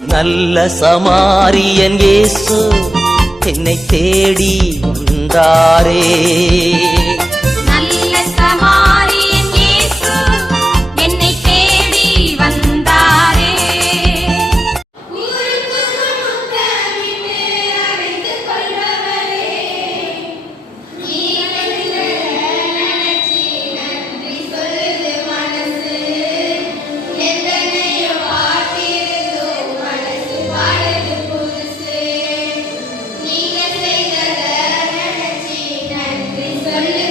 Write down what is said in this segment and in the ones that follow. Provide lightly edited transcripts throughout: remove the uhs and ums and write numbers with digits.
நல்ல சமாரியன் இயேசு என்னை தேடி வந்தாரே. நல்ல சமாரியன் இயேசு என்னை தேடி வந்தாரே. ஊருக்கு முத்தமிட்டு அழைத்துக் கொள்பவரே, நீர் நினைச்சி நன்றி சொல்லுது மனசு. எத்தனையோ பாட்டிருந்தோ மனசு பாடுது புதுசு. நீங்க செய்தத நினைச்சி நன்றி சொல்லு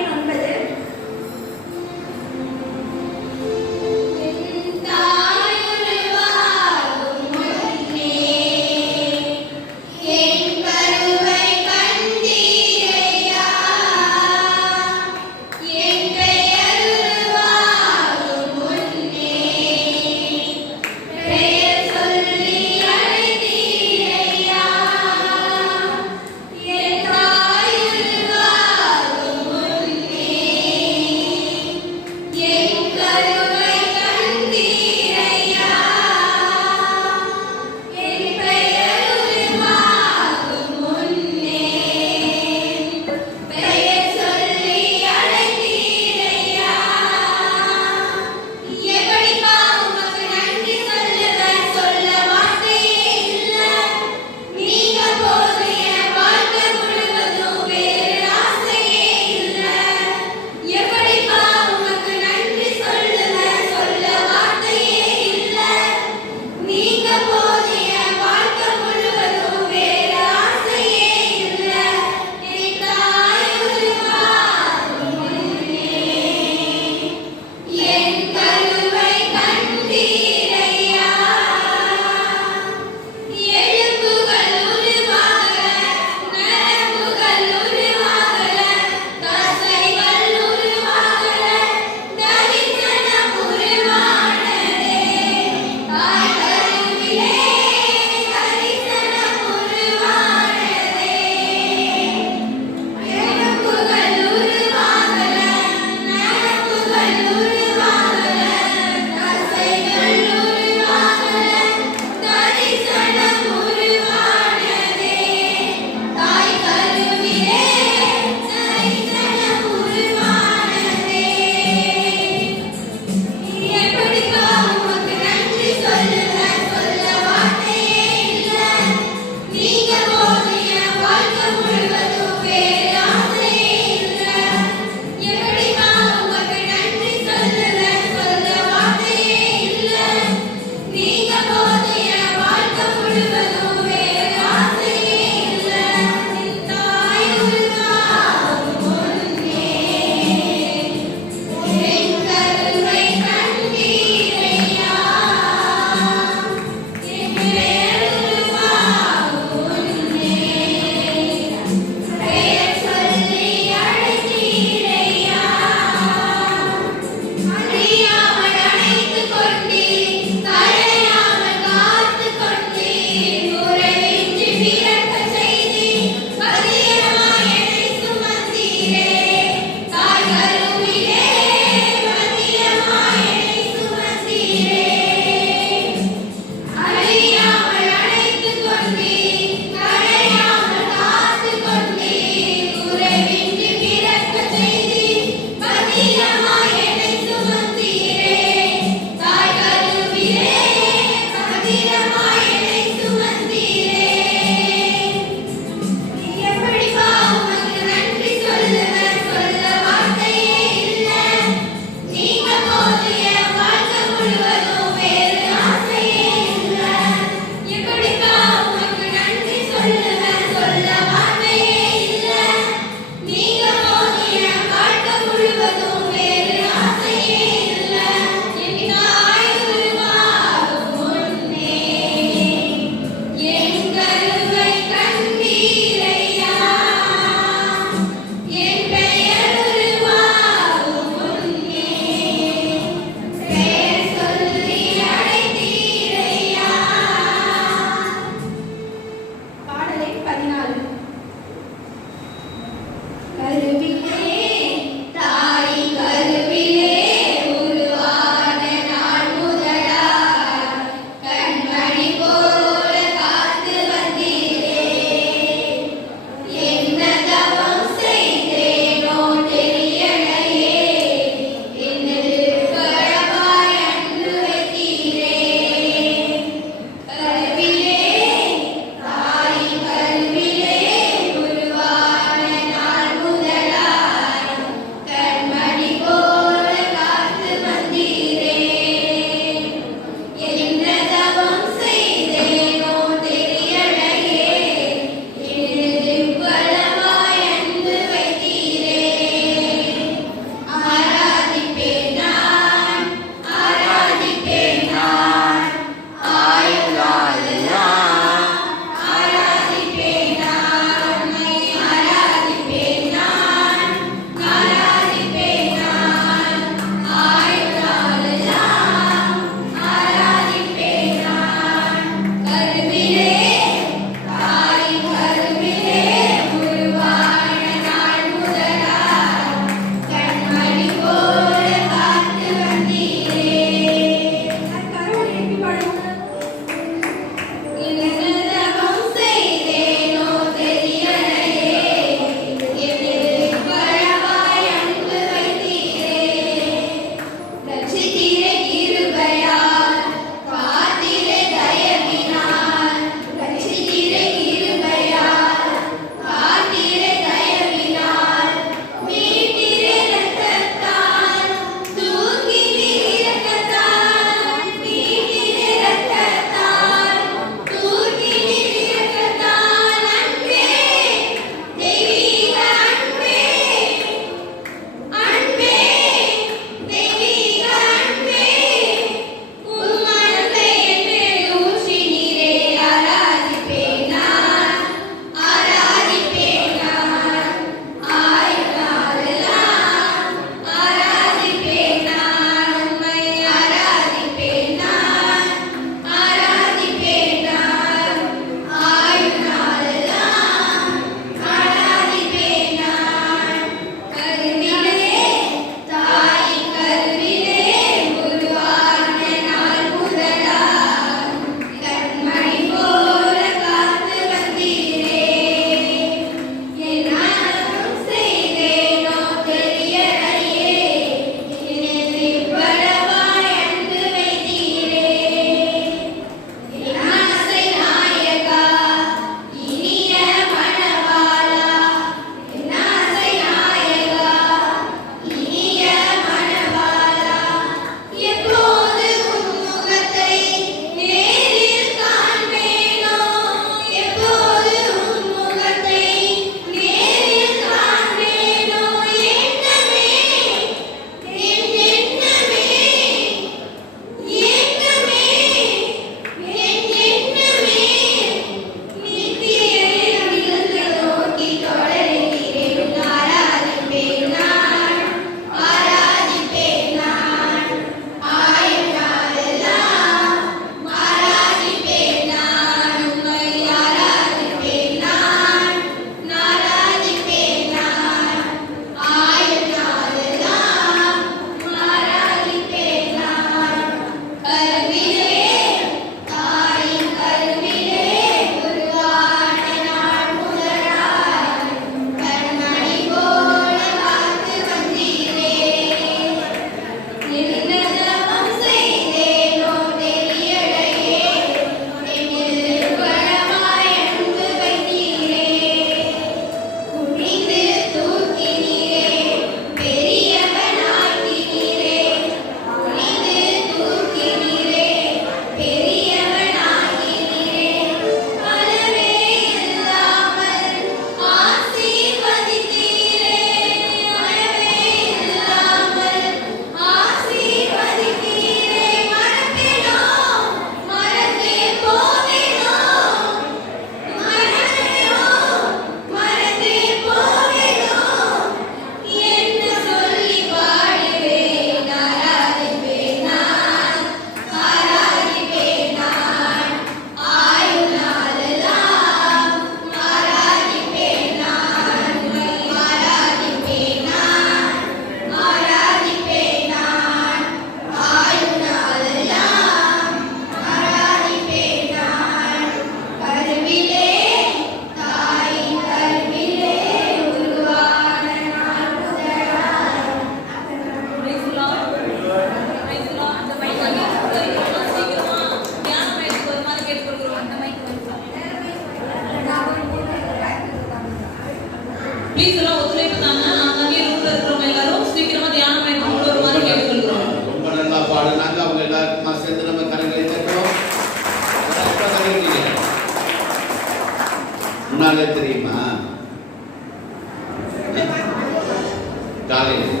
காலையில்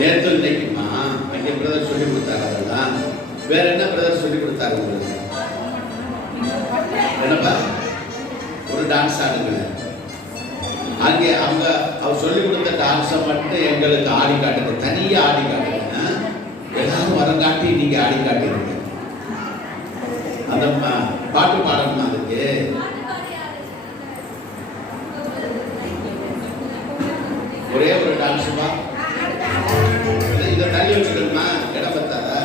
நேற்று இன்னைக்குமா அங்கே பிரதர் சொல்லி கொடுத்தாரு. அதெல்லாம் வேற என்ன பிரதர் சொல்லி கொடுத்தாரு உங்களுக்கு? என்னப்பா ஒரு டான்ஸ் ஆடுங்க. அங்கே அவங்க அவர் சொல்லி கொடுத்த டான்ஸை மட்டும் எங்களுக்கு ஆடி காட்டுங்க, தனியாக ஆடி காட்டுங்க. எல்லாரும் வரம் காட்டி நீங்க ஆடி காட்டிடுங்க. அந்த பாட்டு பாடணும். அதுக்கு ஒரே ஒரு டான்ஸ் தான். இதை தள்ளி வச்சுக்கணுமா? இடம் பத்தாதா?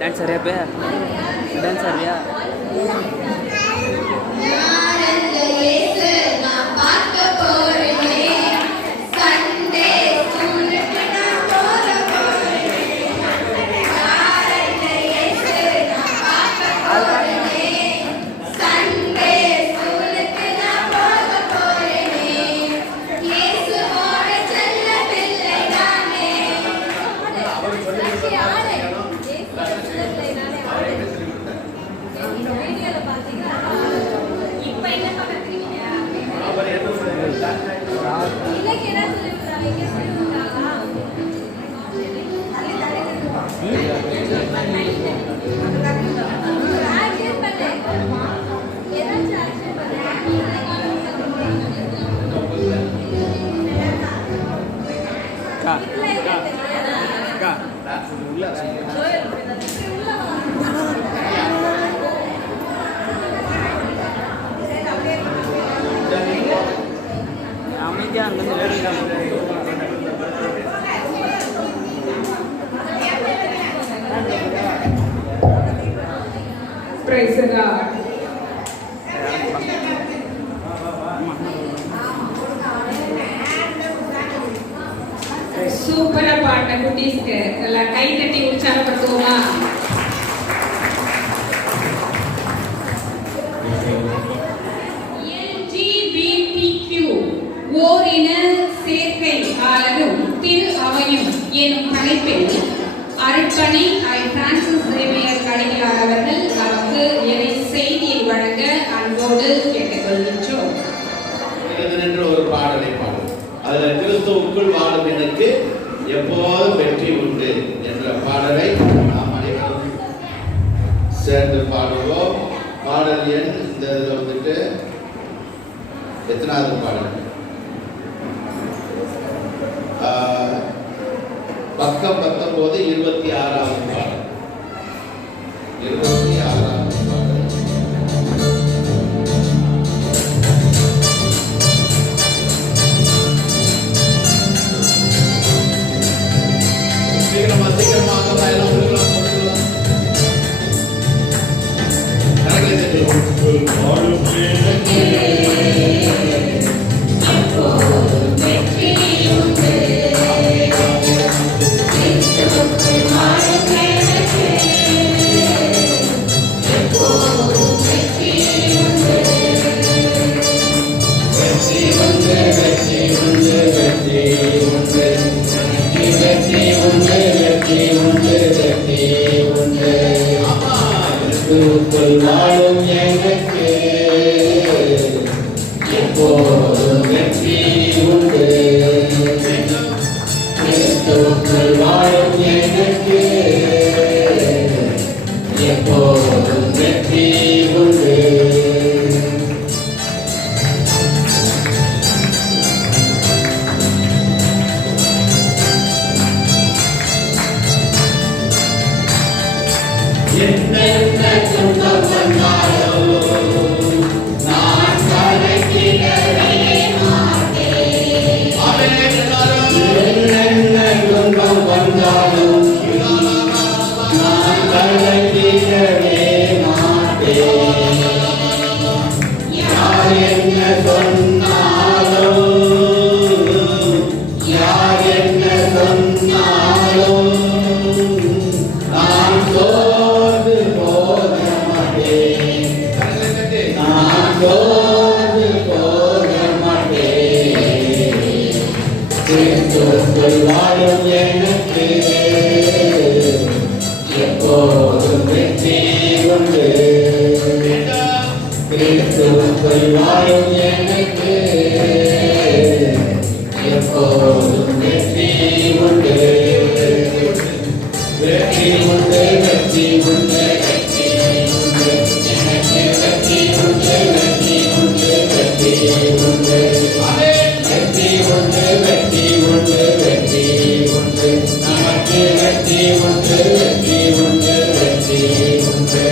डांसर है पे डांसर या Praise the Lord. சூப்பரா பாட்ட குட்டீஸ்க்கு எல்லாம் கை தட்டி உற்சாகப்படுத்துவோமா? LGBTQ ஓரின சேர்க்கையாளரும் திரு அவையும் எனும் தலைப்பில் அருட்பணி பிரான்சிஸ் சேவியர் கடிகளார் அவர்கள் நமக்கு இறை செய்தியை வழங்க அன்போடு கேட்டுக்கொள்கின்றோம். ஒரு பாடலை பாடும். அதுல கிறிஸ்துவுக்குள் வாழும் எனக்கு எப்போதும் வெற்றி உண்டு என்ற பாடலை நாம் அனைவரும் சேர்ந்து பாடுவோம். பாடல் எண் இந்த இதில் வந்துட்டு எத்தனாவது பாடல்? பக்கம் 19 26வது பாடல். 26வது பாடல். சீக்கிரமாக பயணம் கொடுக்கலாம். வாழும் எனக்கு எப்போதும் வெற்றி உண்டு. வாழும் எனக்கு என்ன துன்பம் வந்தாலும் நான் கலங்கிடவே மாட்டேன். ஆமென் எல்லாரும். என்னென்ன துன்பம் வந்தாலும் நான் கலங்கிடவே மாட்டேன். யார் என்ன சொன்னாலும் யார் என்ன சொன்னாலும் நான் சோர்ந்து போக மாட்டேன். நான் சோர்ந்து போக மாட்டேன். கிறிஸ்துவுக்குள் வாழும் எனக்கு எப்போதும் வெற்றி உண்டு. கிறிஸ்துவுக்குள் வாழும் எனக்கு எப்போதும் வெற்றி உண்டு. வெற்றி உண்டு, வெற்றி உண்டு, வெற்றி உண்டு. எனக்கு வெற்றி உண்டு, வெற்றி உண்டு, வெற்றி உண்டு. வெற்றி உண்டு, வெற்றி உண்டு, வெற்றி உண்டு. நமக்கு வெற்றி உண்டு, வெற்றி உண்டு, வெற்றி உண்டு.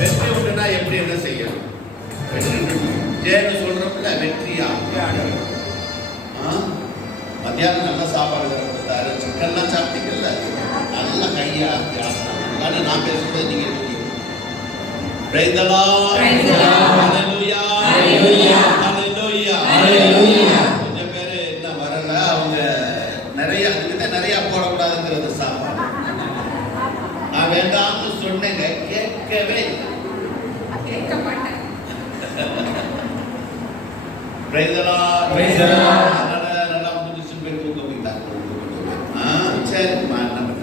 வெற்றி உண்டுனா எப்படி என்ன செய்யணும்? ஜெயன்னு சொல்றப்பல வெற்றியா? மத்தியானம் நல்ல சாப்பாடு கொடுத்தாரு, சிக்கன்லாம் சாப்பிட்டீங்கல்ல, நல்ல கையா ஆசனம். நான் பேசும்போது நீங்க Praise the Lord. Praise the Lord. Hallelujah. Hallelujah. Hallelujah. Hallelujah. கொஞ்சம் பேரு என்ன வரல, அவங்க நிறைய நிறைய போடக்கூடாதுங்கிறது சாப்பாடு. நான் வேண்டாம்னு சொன்னேங்க, கேட்கவே இல்லை. கேட்க மாட்டேன். Praise the Lord. Praise the Lord. நல்லா முடிச்சு போய் தூக்க போயிட்டாங்க. சரி என்ன பண்றது?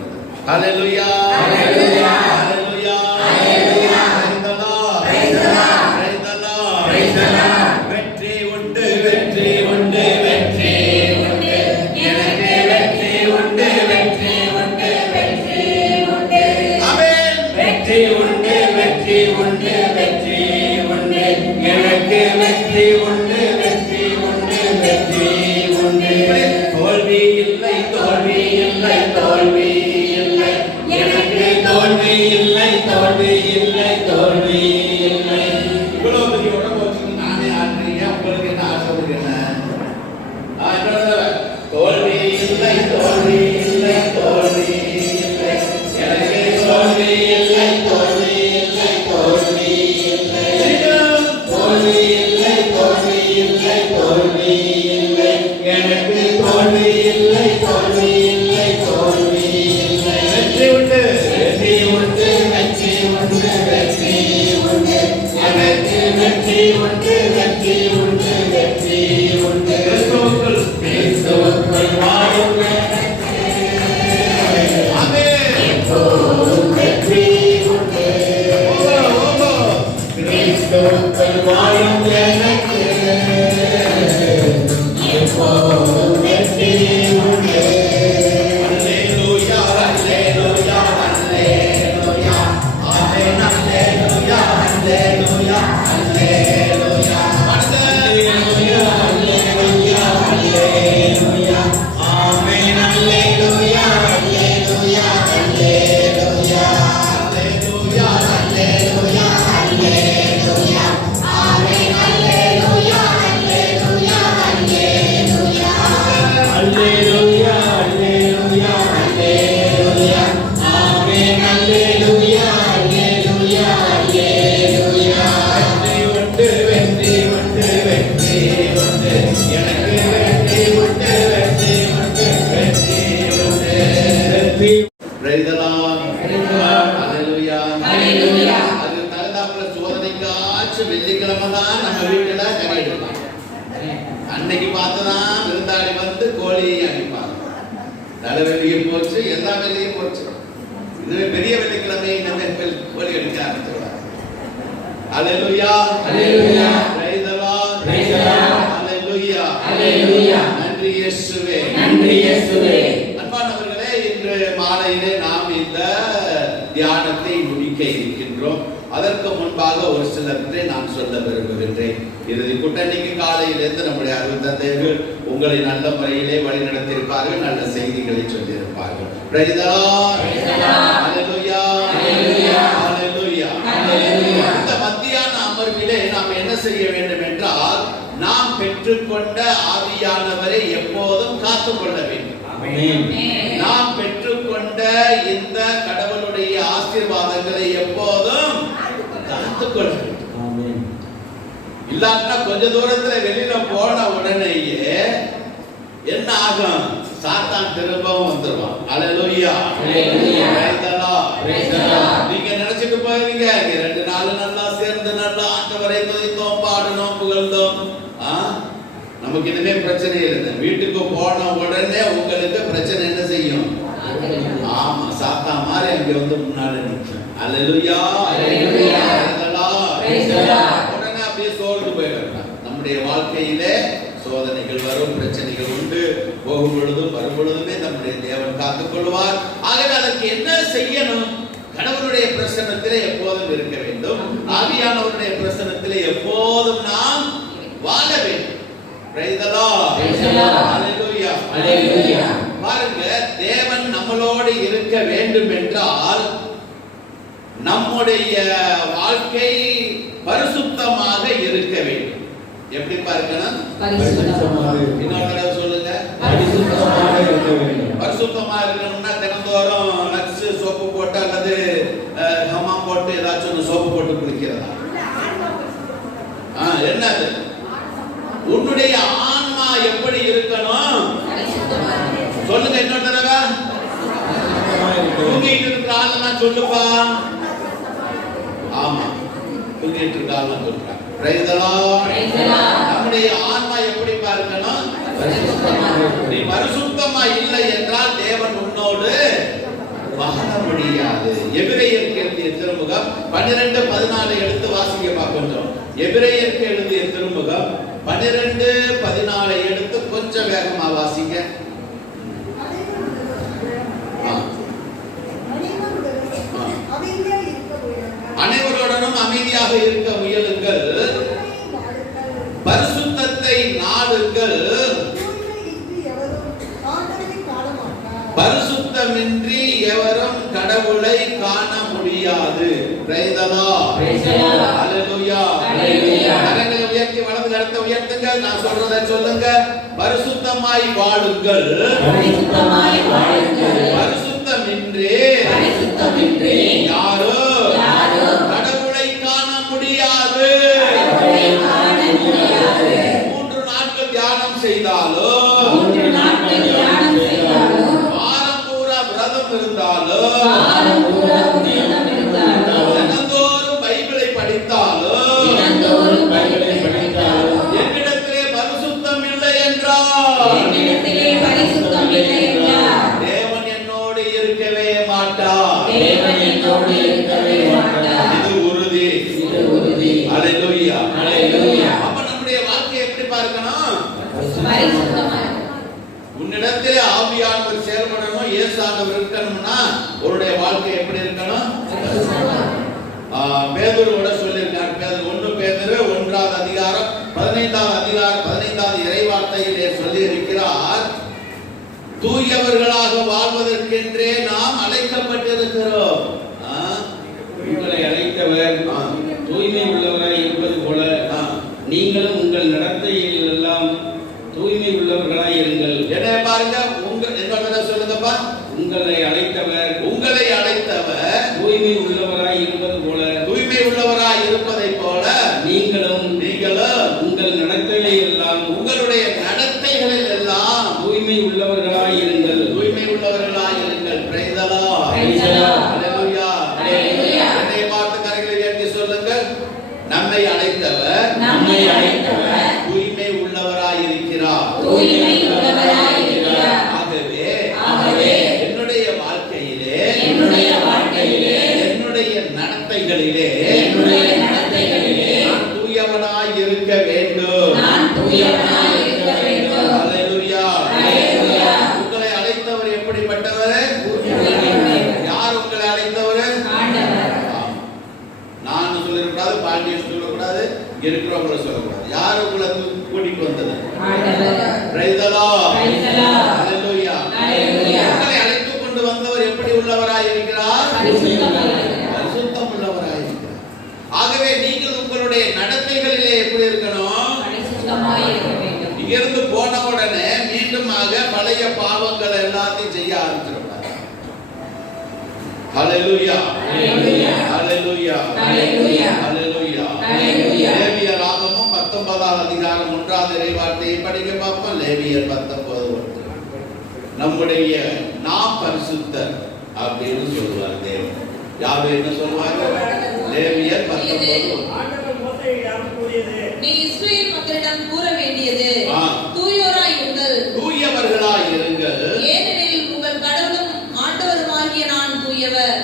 Hallelujah. Hallelujah. Hallelujah. Hallelujah. Praise the Lord. Praise the Lord. Praise the Lord. Praise the Lord. வெற்றி உண்டு, வெற்றி உண்டு, வெற்றி உண்டு. எனக்கு வெற்றி உண்டு, வெற்றி உண்டு, வெற்றி உண்டு. ஆமென். வெற்றி உண்டு, வெற்றி உண்டு, வெற்றி உண்டு. எனக்கு வெற்றி உண்டு, வெற்றி உண்டு, வெற்றி உண்டு. தோல்வி இல்லை, தோல்வி இல்லை, தோல்வி இல்லை. எனக்கு தோல்வி இல்லை, தோல்வி இல்லை, தோல்வி இல்லை. இவ்வளவு பெரிய உடம்பு வச்சுட்டு நானே ஆடுறீங்க, உங்களுக்கு என்ன ஆசைப்படுங்க? தோல்வி இல்லை, தோல்வி இல்லை, தோல்வி இல்லை. எனக்கு தோல்வி இல்லை, தோல்வி இல்லை, தோல்வி இல்லை. தோல்வி இல்லை, தோல்வி இல்லை, தோல்வி இல்லை. எனக்கு தோல்வி இல்லை, தோல்வி இல்லை, தோல்வி இல்லை. வெற்றி உண்டு, வெற்றி உண்டு, வெற்றி உண்டு, வெற்றி உண்டு. எனக்கு வெற்றி உண்டு, வெற்றி உண்டு, வெற்றி உண்டு. கிறிஸ்துவுக்குள், கிறிஸ்துவுக்குள் வாழும் எனக்கு. ஆமென். எப்போதும் வெற்றி உண்டு. கிறிஸ்துவுக்குள் வாழும் எனக்கு எப்போதும் வெற்றி உண்டு. Hallelujah, hallelujah, hallelujah. Amen, hallelujah, hallelujah, hallelujah. வெள்ளிக்கிழமை தான் நம்ம வீட்டுல கறி எடுப்பாங்க. அன்னைக்கு பார்த்துதான் விருந்தாளி வந்து கோழியை அடிப்பாங்க. தலைவலியும் போச்சு, எல்லா வேலையும் போச்சு. இதுவே பெரிய வெள்ளிக்கிழமை நம்ம கோழி அடிக்க ஆரம்பிச்சிருவாங்க. அல்லேலூயா, அல்லேலூயா, praise the Lord, praise the Lord, அல்லேலூயா, அல்லேலூயா. நன்றி இயேசுவே, நன்றி இயேசுவே. அன்பானவர்களே, இன்று மாலையிலே நாம் இந்த தியானத்தை முடிக்க இருக்கின்றோம். அதற்கு முன்பாக ஒரு சிலரை நான் சொல்ல விரும்புகின்றேன். இறுதி கூட்டணிக்கு காலையிலிருந்து நம்முடைய அருள் தந்தையர்கள் உங்களை நல்ல முறையிலே வழி நடத்தியிருப்பார்கள், நல்ல செய்திகளை சொல்லியிருப்பார்கள். பிரைஸ் தி லார்ட், அல்லேலூயா, அல்லேலூயா, அல்லேலூயா, அல்லேலூயா. இந்த மத்தியான அமர்விலே நாம் என்ன செய்ய வேண்டும் என்றால், நாம் பெற்றுக்கொண்ட ஆவியானவரை எப்போதும் காத்துக்கொள்ள வேண்டும். நாம் பெற்றுக்கொண்ட இந்த கடவுளுடைய ஆசீர்வாதங்களை எப்போதும் காத்துக்கொள்ள வேண்டும். இல்லாட்டா கொஞ்ச தூரத்துல வெளியில போன உடனேயே என்ன ஆகும்? சாத்தான் திரும்பவும் வந்துருவான். அல்லேலூயா, அல்லேலூயா, praise the Lord, praise the Lord. நீங்க நினைச்சிட்டு போவீங்க, 2 நாள் நல்லா சேர்ந்து நல்லா ஆண்டவரை துதித்தோம், பாடினோம், புகழ்ந்தோம், நமக்கு இனிமே பிரச்சனை இல்லை. வீட்டுக்கு போன உடனே உங்களுக்கு பிரச்சனை என்ன செய்யும்? ஆமா, சாத்தா மாதிரி அங்க வந்து முன்னாடி நிற்கும். அல்லேலூயா, அல்லேலூயா, பிரைஸ் தி லார்ட். உடனே அப்படியே சோர்ந்து போயிடலாம். நம்முடைய வாழ்க்கையிலே சோதனைகள் வரும், பிரச்சனைகள் உண்டு. போகும் பொழுதும் வரும் பொழுதுமே நம்முடைய தேவன் காத்துக் கொள்வார். ஆகவே அதற்கு என்ன செய்யணும்? கடவுளுடைய பிரசன்னத்திலே எப்போதும் இருக்க வேண்டும். ஆவியானவருடைய பிரசன்னத்திலே எப்போதும் நாம் வாழ வேண்டும். Praise the Lord. Praise the Lord. Hallelujah. Hallelujah. பாருங்க, தேவன் நம்மளோடு இருக்க வேண்டும் என்றால் நம்முடைய வாழ்க்கை பரிசுத்தமாக இருக்க வேண்டும். எப்படி பார்க்கணும்? பரிசுத்தமாக. இன்னொரு தடவை சொல்லுங்க. பரிசுத்தமாக இருக்க வேண்டும். பரிசுத்தமாக இருக்கணும்னா தினந்தோறும் லக்ஸ் சோப்பு போட்டு அல்லது ஹமாம் போட்டு ஏதாச்சும் சோப்பு போட்டு குளிக்கிறதா? என்னது? உன்னுடைய ஆன்மா எப்படி இருக்கணும்? சொல்லுங்க இன்னொரு தடவை. தூங்கிட்டு இருக்கிற ஆன்மா சொல்லுப்பா. ஆமா, தூங்கிட்டு இருக்கிற ஆன்மா சொல்றா. Price the Lord, praise the Lord. நம்முடைய ஆன்மா எப்படி இருக்கணும்? நீ பரிசுத்தமா இல்லை என்றால் தேவன் உன்னோடு வாழ முடியாது. எபிரேயருக்கு எழுதிய திருமுகம் 12:14 எடுத்து வாசிக்க பார்க்கணும். எபிரேயருக்கு எழுதிய திருமுகம் 12:14 எடுத்து கொஞ்சம் வேகமா வாசிங்க. அனைவருடனும் அமைதியாக இருக்க முயலுங்கள், பரிசுத்தத்தை நாடுங்கள், பரிசுத்தமின்றி எவரும் கடவுளை காண முடியாது. Praise the Lord, praise the Lord, ஹalleluya, ஹalleluya. கரங்களை உயர்த்தி வலது கரத்தை உயர்த்துங்க. நான் சொல்றதை சொல்லுங்க. பரிசுத்தமாய் வாழுங்கள், பரிசுத்தமாய் வாழுங்கள், பரிசுத்தமின்றி யாரோ கடவுளை காண முடியாது. 3 நாட்கள் தியானம் செய்தாலோ, வாரம் பூரா விரதம் இருந்தாலோ, தினந்தோறும் பைபிளை படித்தாலோ, என்னிடத்திலே பரிசுத்தம் இல்லை என்றால் தேவன் என்னோடு இருக்கவே மாட்டார். இது உறுதி. ஹalleluya, ஹalleluya. அப்ப நம்முடைய வாழ்க்கை எப்படி பார்க்கணும்? உன்னிடத்திலே ஆவியானவர் செயல்படணும், இயேசுவானவர் இருக்கணும்னா உன்னுடைய வாழ்க்கை எப்படி இருக்கணும்? பேதுருவோட சொல்லியிருக்கார். 1 பேதுரு 1ஆம் அதிகாரம் 15வது இறைவார்த்தையிலே சொல்லி இருக்கிறார், தூயவர்களாக வாழ்வதற்கென்றே நாம் அழைக்கப்பட்டிருக்கிறோம். உங்களை அழைத்தவர் தூய்மை உள்ளவராய் இருப்பது போல நீங்களும் உங்கள் நடத்தையில் எல்லாம் தூய்மை உள்ளவர்களாய் இருங்கள். என்ன பாருங்க, என்ன சொல்லுங்கப்பா. உங்களை அழைத்தவர் தூய்மை உள்ளவராய் இருப்பதை போல நீங்களும் உங்கள் நடத்தையில் எல்லாம் உங்களுடைய நடத்தைகளில் எல்லாம் தூய்மை உள்ளவர்களாய் இருங்கள். பிரைஸ் தி லார்ட், ஹalleluya, ஹalleluya. என்னை பார்த்து கரங்களை உயர்த்தி சொல்லுங்கள். நம்மை அழைத்தவர் நம்மை அழைத்தவர் தூய்மை உள்ளவராயிருக்கிறார். தூய்மை உள்ளவராயிருக்கிறார். ஆகவே என்னுடைய வாழ்க்கையிலே என்னுடைய நடத்தைகளிலே நான் தூயவனாய் இருக்க வேண்டும். அல்லேலூயா. உங்களை அழைத்தவர் எப்படிப்பட்டவர்? யார் உங்களை அழைத்தவர்? நான் சொல்லக்கூடாது, பாண்டியன் சொல்லக்கூடாது, இருக்கிறவங்களை சொல்லக்கூடாது. யார் உங்களை கூட்டிட்டு வந்தது? Praise the Lord. அல்லேலூயா. உங்களை அழைத்து கொண்டு வந்தவர் எப்படி உள்ளவராய் இருக்கிறார்? பரிசுத்தம் உள்ளவராய் இருக்கிறார். ஆகவே நீங்கள் உங்களுடைய நடத்தைகளிலே எப்படி இருக்கணும்? இங்கிருந்து போன உடனே மீண்டுமாக பழைய பாவங்கள் எல்லாத்தையும் செய்ய ஆரம்பிச்சிடக்கூடாது. ஹல்லேலூயா. ஹல்லேலூயா. லேவியர் ஆகமம் 19ஆம் அதிகாரம் 1ஆம் இறைவார்த்தையை படிக்க பார்ப்போம். லேவியர் 19 நம்முடைய நாம் பரிசுத்தர் அப்படின்னு சொல்லுவார் தேவன். யாவே என்ன சொல்வாங்க? லேவியர் 19 நீ இஸ்ரவேல் மக்களிடம் கூற வேண்டியது தூயவர்களாய் இருங்கள், ஏனெனில் உங்கள் கடவுளும் ஆண்டவருமாகிய நான் தூயவர்.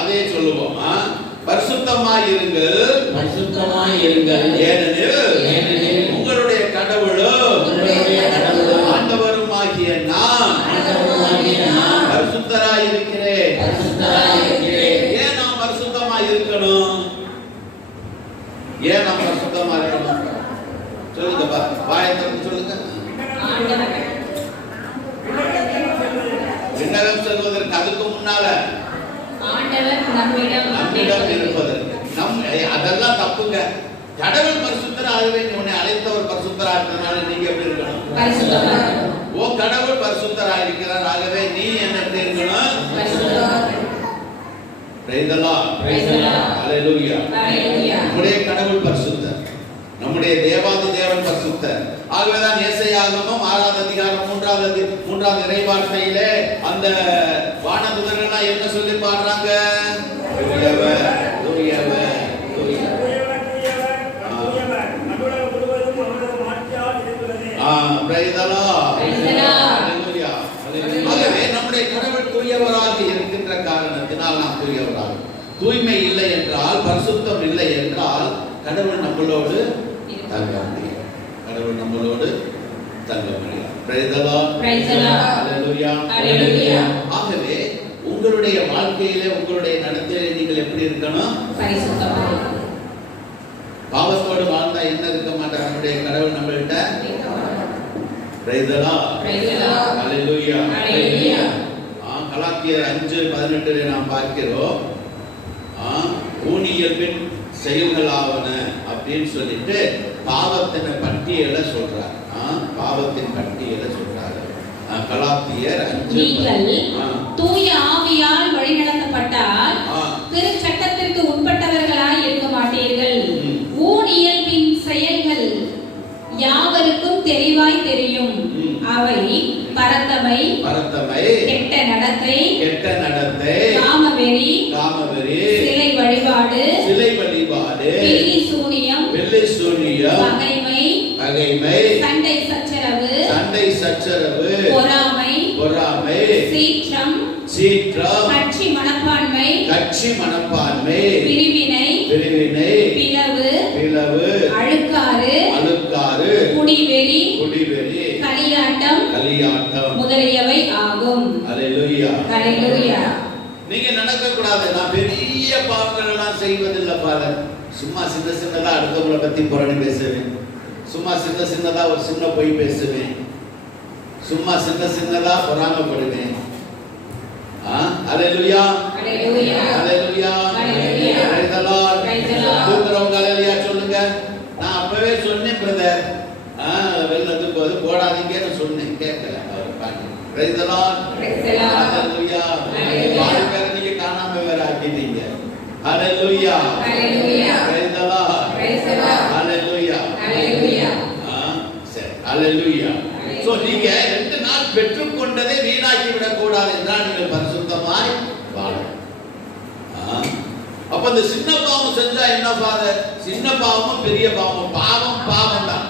அதே சொல்லுவோம். பரிசுத்தமாய் இருங்கள், ஏனெனில் உங்களுடைய கடவுளும் ஆண்டவருமாகிய நான் பரிசுத்தராய் இருக்கிறேன். ஏன் நாம் பரிசுத்தமாய் இருக்கணும்? ஏன் நாம் பரிசுத்தமா இருக்கணும்? சொல்லுங்க, வாயத்திற்கு சொல்லுங்க. விண்ணகம் செல்வதற்கு அதுக்கு முன்னால நம்மிடம் இருப்பதற்கு அதெல்லாம் தப்புங்க. கடவுள் பரிசுத்தர். ஆகவே உன்னை அழைத்தவர் பரிசுத்தரா இருக்கிறதுனால நீங்க எப்படி இருக்கணும்? ஓ கடவுள் பரிசுத்தரா இருக்கிறார். ஆகவே நீ என்ன இருக்கணும்? Praise the Lord. ஹல்லேலூயா. நம்முடைய கடவுள் பரிசுத்தர், நம்முடைய தேவாதி தேவன் பரிசுத்தர். ஆகவேதான் ஏசாயாகமம் 6ஆம் அதிகாரம் 3ஆம் இறைவார்த்தையிலே அந்த வானதூதர்கள் என்ன சொல்லி பாடுறாங்க? தூயவர், தூயவர், தூயவர். Praise the Lord. ஹல்லேலூயா. ஆகவே நம்முடைய கடவுள் தூயவராக இருக்கின்ற காரணத்தினால் நாம் தூயவராக. தூய்மை இல்லை என்றால், பரிசுத்தம் இல்லை என்றால் கடவுள் நம்மளோடு தங்க முடியாது. கடவுள் நம்மளோடு தங்க முடியாது. Praise the Lord. ஹல்லேலூயா. ஆகவே உங்களுடைய வாழ்க்கையிலே உங்களுடைய நடத்தையிலே நீங்கள் எப்படி இருக்கணும்? பாவத்தோடு வாழ்ந்தா என்ன இருக்க மாட்டார் நம்முடைய கடவுள் நம்மள்கிட்ட. Praise the Lord. ஹல்லேலூயா. கலாத்தியர் 5:18 நாம் பார்க்கிறோம். ஊனியல்பின் செயல்களாவன அப்படின்னு சொல்லிட்டு பாவத்தின் பட்டியலை சொல்றார். பாவத்தின் பட்டியலை சொல்றாரு. கலாத்தியர் 5. நீங்கள் தூய ஆவியால் வழிநடத்தப்பட்டால் திருச்சட்டத்திற்கு உட்பட்டவர்களாய் இருக்க மாட்டீர்கள். ஊனியல்பின் செயல்கள் யாவருக்கும் தெளிவாய் தெரியும். அவை பரத்தமை, கெட்ட நடத்தை, காமவெறி, சிலை வழிபாடு, பில்லி சூனியம், பகைமை, சண்டை சச்சரவு, பொறாமை, சீற்றம், கட்சி மனப்பான்மை, பிரிவினை, பிளவு, அழுக்காறு, குடிவெறி, களியாட்டம் முதலியவை ஆகும். ஹல்லேலூயா. நீங்க நினைக்க கூடாது நான் பெரிய பாவங்கள் எல்லாம் செய்வதில்லை ஃபாதர். சும்மா சின்னதா அடுத்தவங்களை பத்தி புரணி பேசுவேன். சும்மா சின்னதா ஒரு சின்ன பொய் பேசுவேன். சும்மா சின்னதா பொறாமைப்படுவேன். ஹல்லேலூயா. Praise the Lord. தூக்குறவங்க ஹல்லேலூயா சொல்லுங்க. நான் அப்பவே சொன்னேன் பிரதர், வெள்ளத்துக்கு போது போடாதீங்கன்னு சொன்னேன், கேட்கல அவர் பாட்டி. Praise the Lord. ஹல்லேலூயா. வாழ்க்கையை நீங்க காணாம வேற ஆக்கிட்டீங்க. ஹல்லேலூயா. Praise the Lord. ஹல்லேலூயா. சரி, ஹல்லேலூயா. சோ நீங்க 2 நாள் பெற்றுக்கொண்டதை வீணாக்கி விடக் கூடாது என்றால் நீங்கள் பரிசுத்தமாய் வாழ. அப்ப இந்த சின்ன பாவம் செஞ்சா என்ன ஃபாதர்? சின்ன பாவமும் பெரிய பாவம், பாவம் தான்.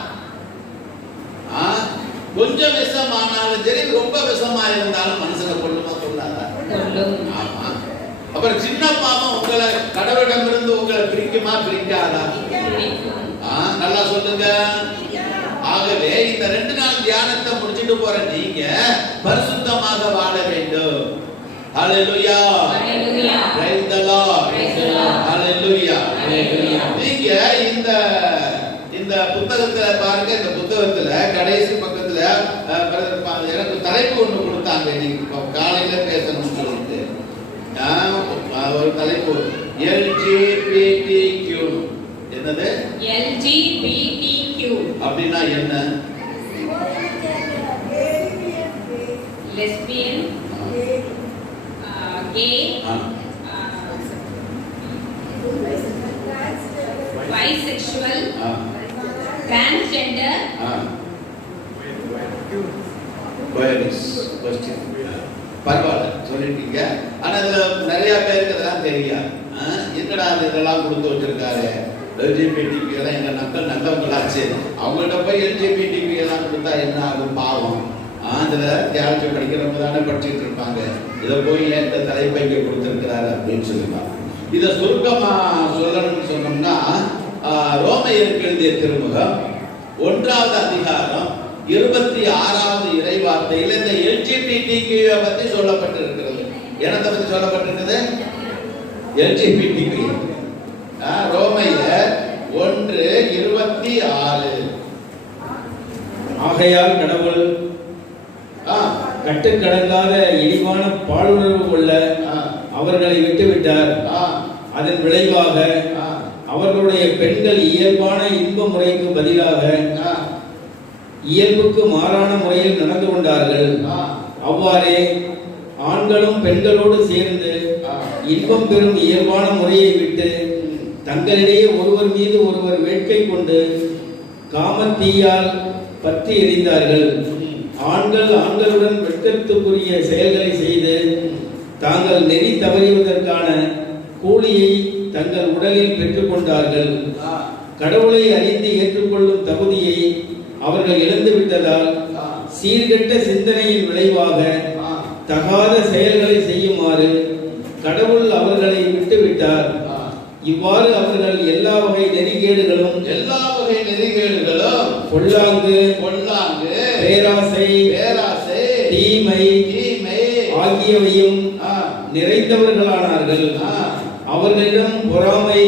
கொஞ்சம் விஷம் ஆனாலும் சரி, ரொம்ப விஷமா இருந்தாலும் மனுஷனை கொள்ளுமா கொள்ளாதா? ஆமா. அப்புறம் சின்ன பாவம் உங்களை கடவுளிடமிருந்து உங்களை பிரிக்குமா பிரிக்காதா? நல்லா சொல்லுங்க. ஆகவே இந்த 2 நாள் தியானத்தை முடிச்சிட்டு போற நீங்க பரிசுத்தமாக வாழ வேண்டும். ஹalleluya, praise the Lord, ஹalleluya. நீங்க இந்த புத்தகத்துல பாருங்க, இந்த புத்தகத்துல கடைசி பக்கத்துல எனக்கு தலைப்பு ஒண்ணு கொடுத்தாங்க. நீங்க காலையில பேசணும்னு சொல்லிட்டு ஒரு தலைப்பு LGBTQ. என்னது LGBTQ அப்படின்னா என்ன? lesbian, gay, bisexual, transgender, பரவாயில்ல சொல்லிட்டீங்க. ஆனா இதுல நிறைய பேருக்கு அதெல்லாம் தெரியாது. என்னடா இதெல்லாம் கொடுத்து வச்சிருக்காரு, LGBTQ எல்லாம் எங்க மக்கள் நல்லவங்களாச்சு, அவங்கள்ட்ட போய் LGBTQ எல்லாம் கொடுத்தா என்ன ஆகும்? பாவம். அதுல தியானத்தை படிக்கிறவங்க தானே படிச்சுட்டு இருப்பாங்க. இதை போய் ஏன் இந்த தலைப்பை இங்க கொடுத்திருக்கிறாரு அப்படின்னு சொல்லிப்பாங்க. இதை சுருக்கமா சொல்லணும்னு சொன்னோம்னா, ரோமையருக்கு எழுதிய திருமுகம் 1வது அதிகாரம் 26வது இறைவார்த்தையில் இந்த LGBTQ பத்தி சொல்லப்பட்டிருக்கிறது. என்னத்தை பத்தி சொல்லப்பட்டிருக்கிறது? LGBTQ. ரோமையர் 1:26. ஆகையால் கடவுள் கட்டுக்கடங்காத இழிவான பாலுணர்வு கொள்ள அவர்களை விட்டுவிட்டார். அதன் விளைவாக அவர்களுடைய பெண்கள் இயல்பான இன்ப முறைக்கு பதிலாக இயல்புக்கு மாறான முறையில் நடந்து கொண்டார்கள். அவ்வாறே ஆண்களும் பெண்களோடு சேர்ந்து இன்பம் பெறும் இயல்பான முறையை விட்டு தங்களிடையே ஒருவர் மீது ஒருவர் வேட்கை கொண்டு காமத்தீயால் பற்றி எறிந்தார்கள். ஆண்கள் ஆண்களுடன் வெட்கத்துக்குரிய செயல்களை செய்து தாங்கள் நெறி தவறியதற்கான கூலியை தங்கள் உடலில் பெற்றுக்கொண்டார்கள். கடவுளை அறிந்து ஏற்றுக்கொள்ளும் தகுதியை அவர்கள் இழந்து விட்டதால் சீர்கெட்ட சிந்தனையின் விளைவாக தகாத செயல்களை செய்யுமாறு கடவுள் அவர்களை விட்டுவிட்டார். இவ்வாறு அவர்கள் எல்லா வகை நெறிகேடுகளும் பொல்லாங்கு பேராசை தீமை ஆகியவையும் நிறைந்தவர்களானார்கள். அவர்களிடம் பொறாமை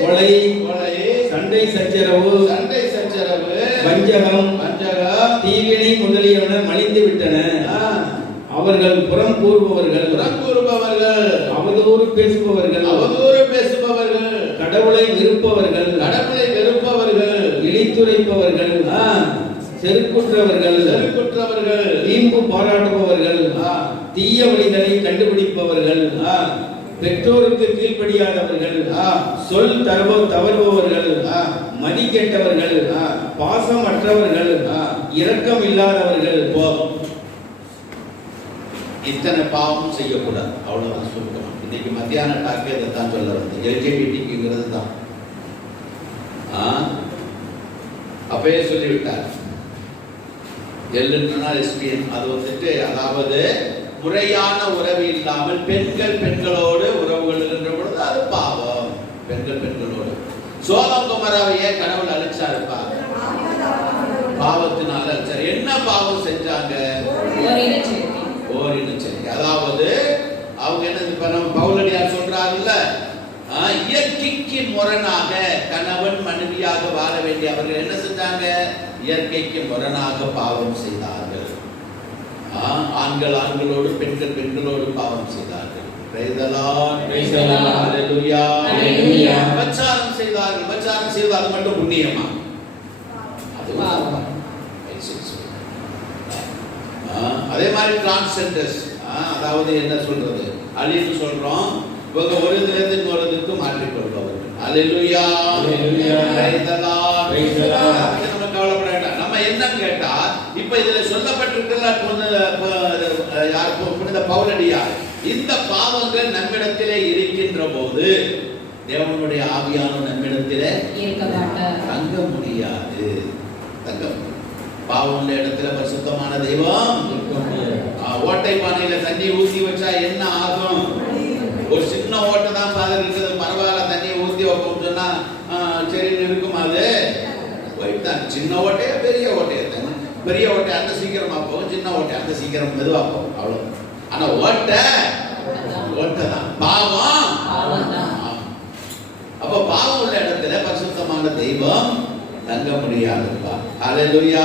கொலை சண்டை சச்சரவு வஞ்சகம் தீவினை முதலியன மலிந்து விட்டன. அவர்கள் புறம் கூறுபவர்கள் அவதூறு பேசுபவர்கள் கடவுளை வெறுப்பவர்கள் இழித்துரைப்பவர்கள் செருக்குற்றவர்கள் வீம்பு பாராட்டுபவர்கள் தீய வழிகளை கண்டுபிடிப்பவர்கள் பெற்றோருக்கு கீழ்ப்படியாதவர்கள் சொல் தவறுபவர்கள் மதிக்கெட்டவர்கள் பாசமற்றவர்கள் இரக்கம் இல்லாதவர்கள். இத்தனை பாவமும் செய்யக்கூடாது. அவ்வளவுதான் சொல்லுவோம். இன்னைக்கு மத்தியான டாக்கு இதைத்தான் சொல்ல வந்து LGBTQங்கிறது தான். அப்பயே சொல்லிவிட்டார். எல்லுன்னா லெஸ்பியன். அது வந்துட்டு அதாவது முறையான உறவு இல்லாமல் பெண்கள் பெண்களோடு உறவு கொள்கின்ற பொழுது அது பாவம். பெண்கள் பெண்களோடு சோதம் குமாராவை ஏன் கடவுள் அழிச்சாருப்பா? பாவத்தினால அழிச்சார். என்ன பாவம் செஞ்சாங்க? ஓரினச்சேர்க்கை. அதாவது அவங்க என்ன இப்ப நம்ம பவுலடியார் சொல்றாங்கல்ல, இயற்கைக்கு முரணாக கணவன் மனைவியாக வாழ வேண்டிய அவர்கள் என்ன செஞ்சாங்க? இயற்கைக்கு முரணாக பாவம் செய்தார்கள். ஆண்கள் ஆண்களோடு பெண்கள் பெண்களோடு பாவம் செய்தார்கள். விபச்சாரம் செய்தார்கள். விபச்சாரம் செய்தால் மட்டும் புண்ணியமா? அதே மாதிரி டிரான்ஸ்ஜெண்டர்ஸ், அதாவது என்ன சொல்றது, அழின்னு சொல்றோம். இவங்க ஒரு இதுலேருந்து இன்னொருதுக்கு மாற்றிக்கொள்பவர்கள். அல்லேலூயா, பிரைஸ் தி லார்ட். நம்ம கவலைப்பட வேண்டாம். நம்ம என்னன்னு கேட்டா, இப்ப இதுல சொல்லப்பட்டிருக்கிற புனித பவுலடியார் இந்த பாவங்கள் நம்மிடத்திலே இருக்கின்ற போது தேவனுடைய ஆவியானவர் நம்மிடத்திலே இருக்க மாட்டார். தங்க முடியாது. பாவம் உள்ள இடத்துல பரிசுத்தமான தெய்வம் ஓட்டை பானையில தண்ணி ஊத்தி வச்சா என்ன ஆகும்? ஒரு சின்ன ஓட்டை தான் பாதர் இருக்குது, பரவாயில்ல தண்ணியை ஊத்தி வைப்போம் சொன்னா சரின்னு இருக்கும். அது போயிட்டான். சின்ன ஓட்டையா பெரிய ஓட்டையா? பெரிய ஓட்டை அந்த சீக்கிரமா போகும், சின்ன ஓட்டை அந்த சீக்கிரம் மெதுவா போகும், அவ்வளவு. ஆனா ஓட்டை தான். பாவம் அப்ப பாவம் உள்ள இடத்துல பரிசுத்தமான தெய்வம் தங்க முடியாதுப்பா. ஹல்லேலூயா.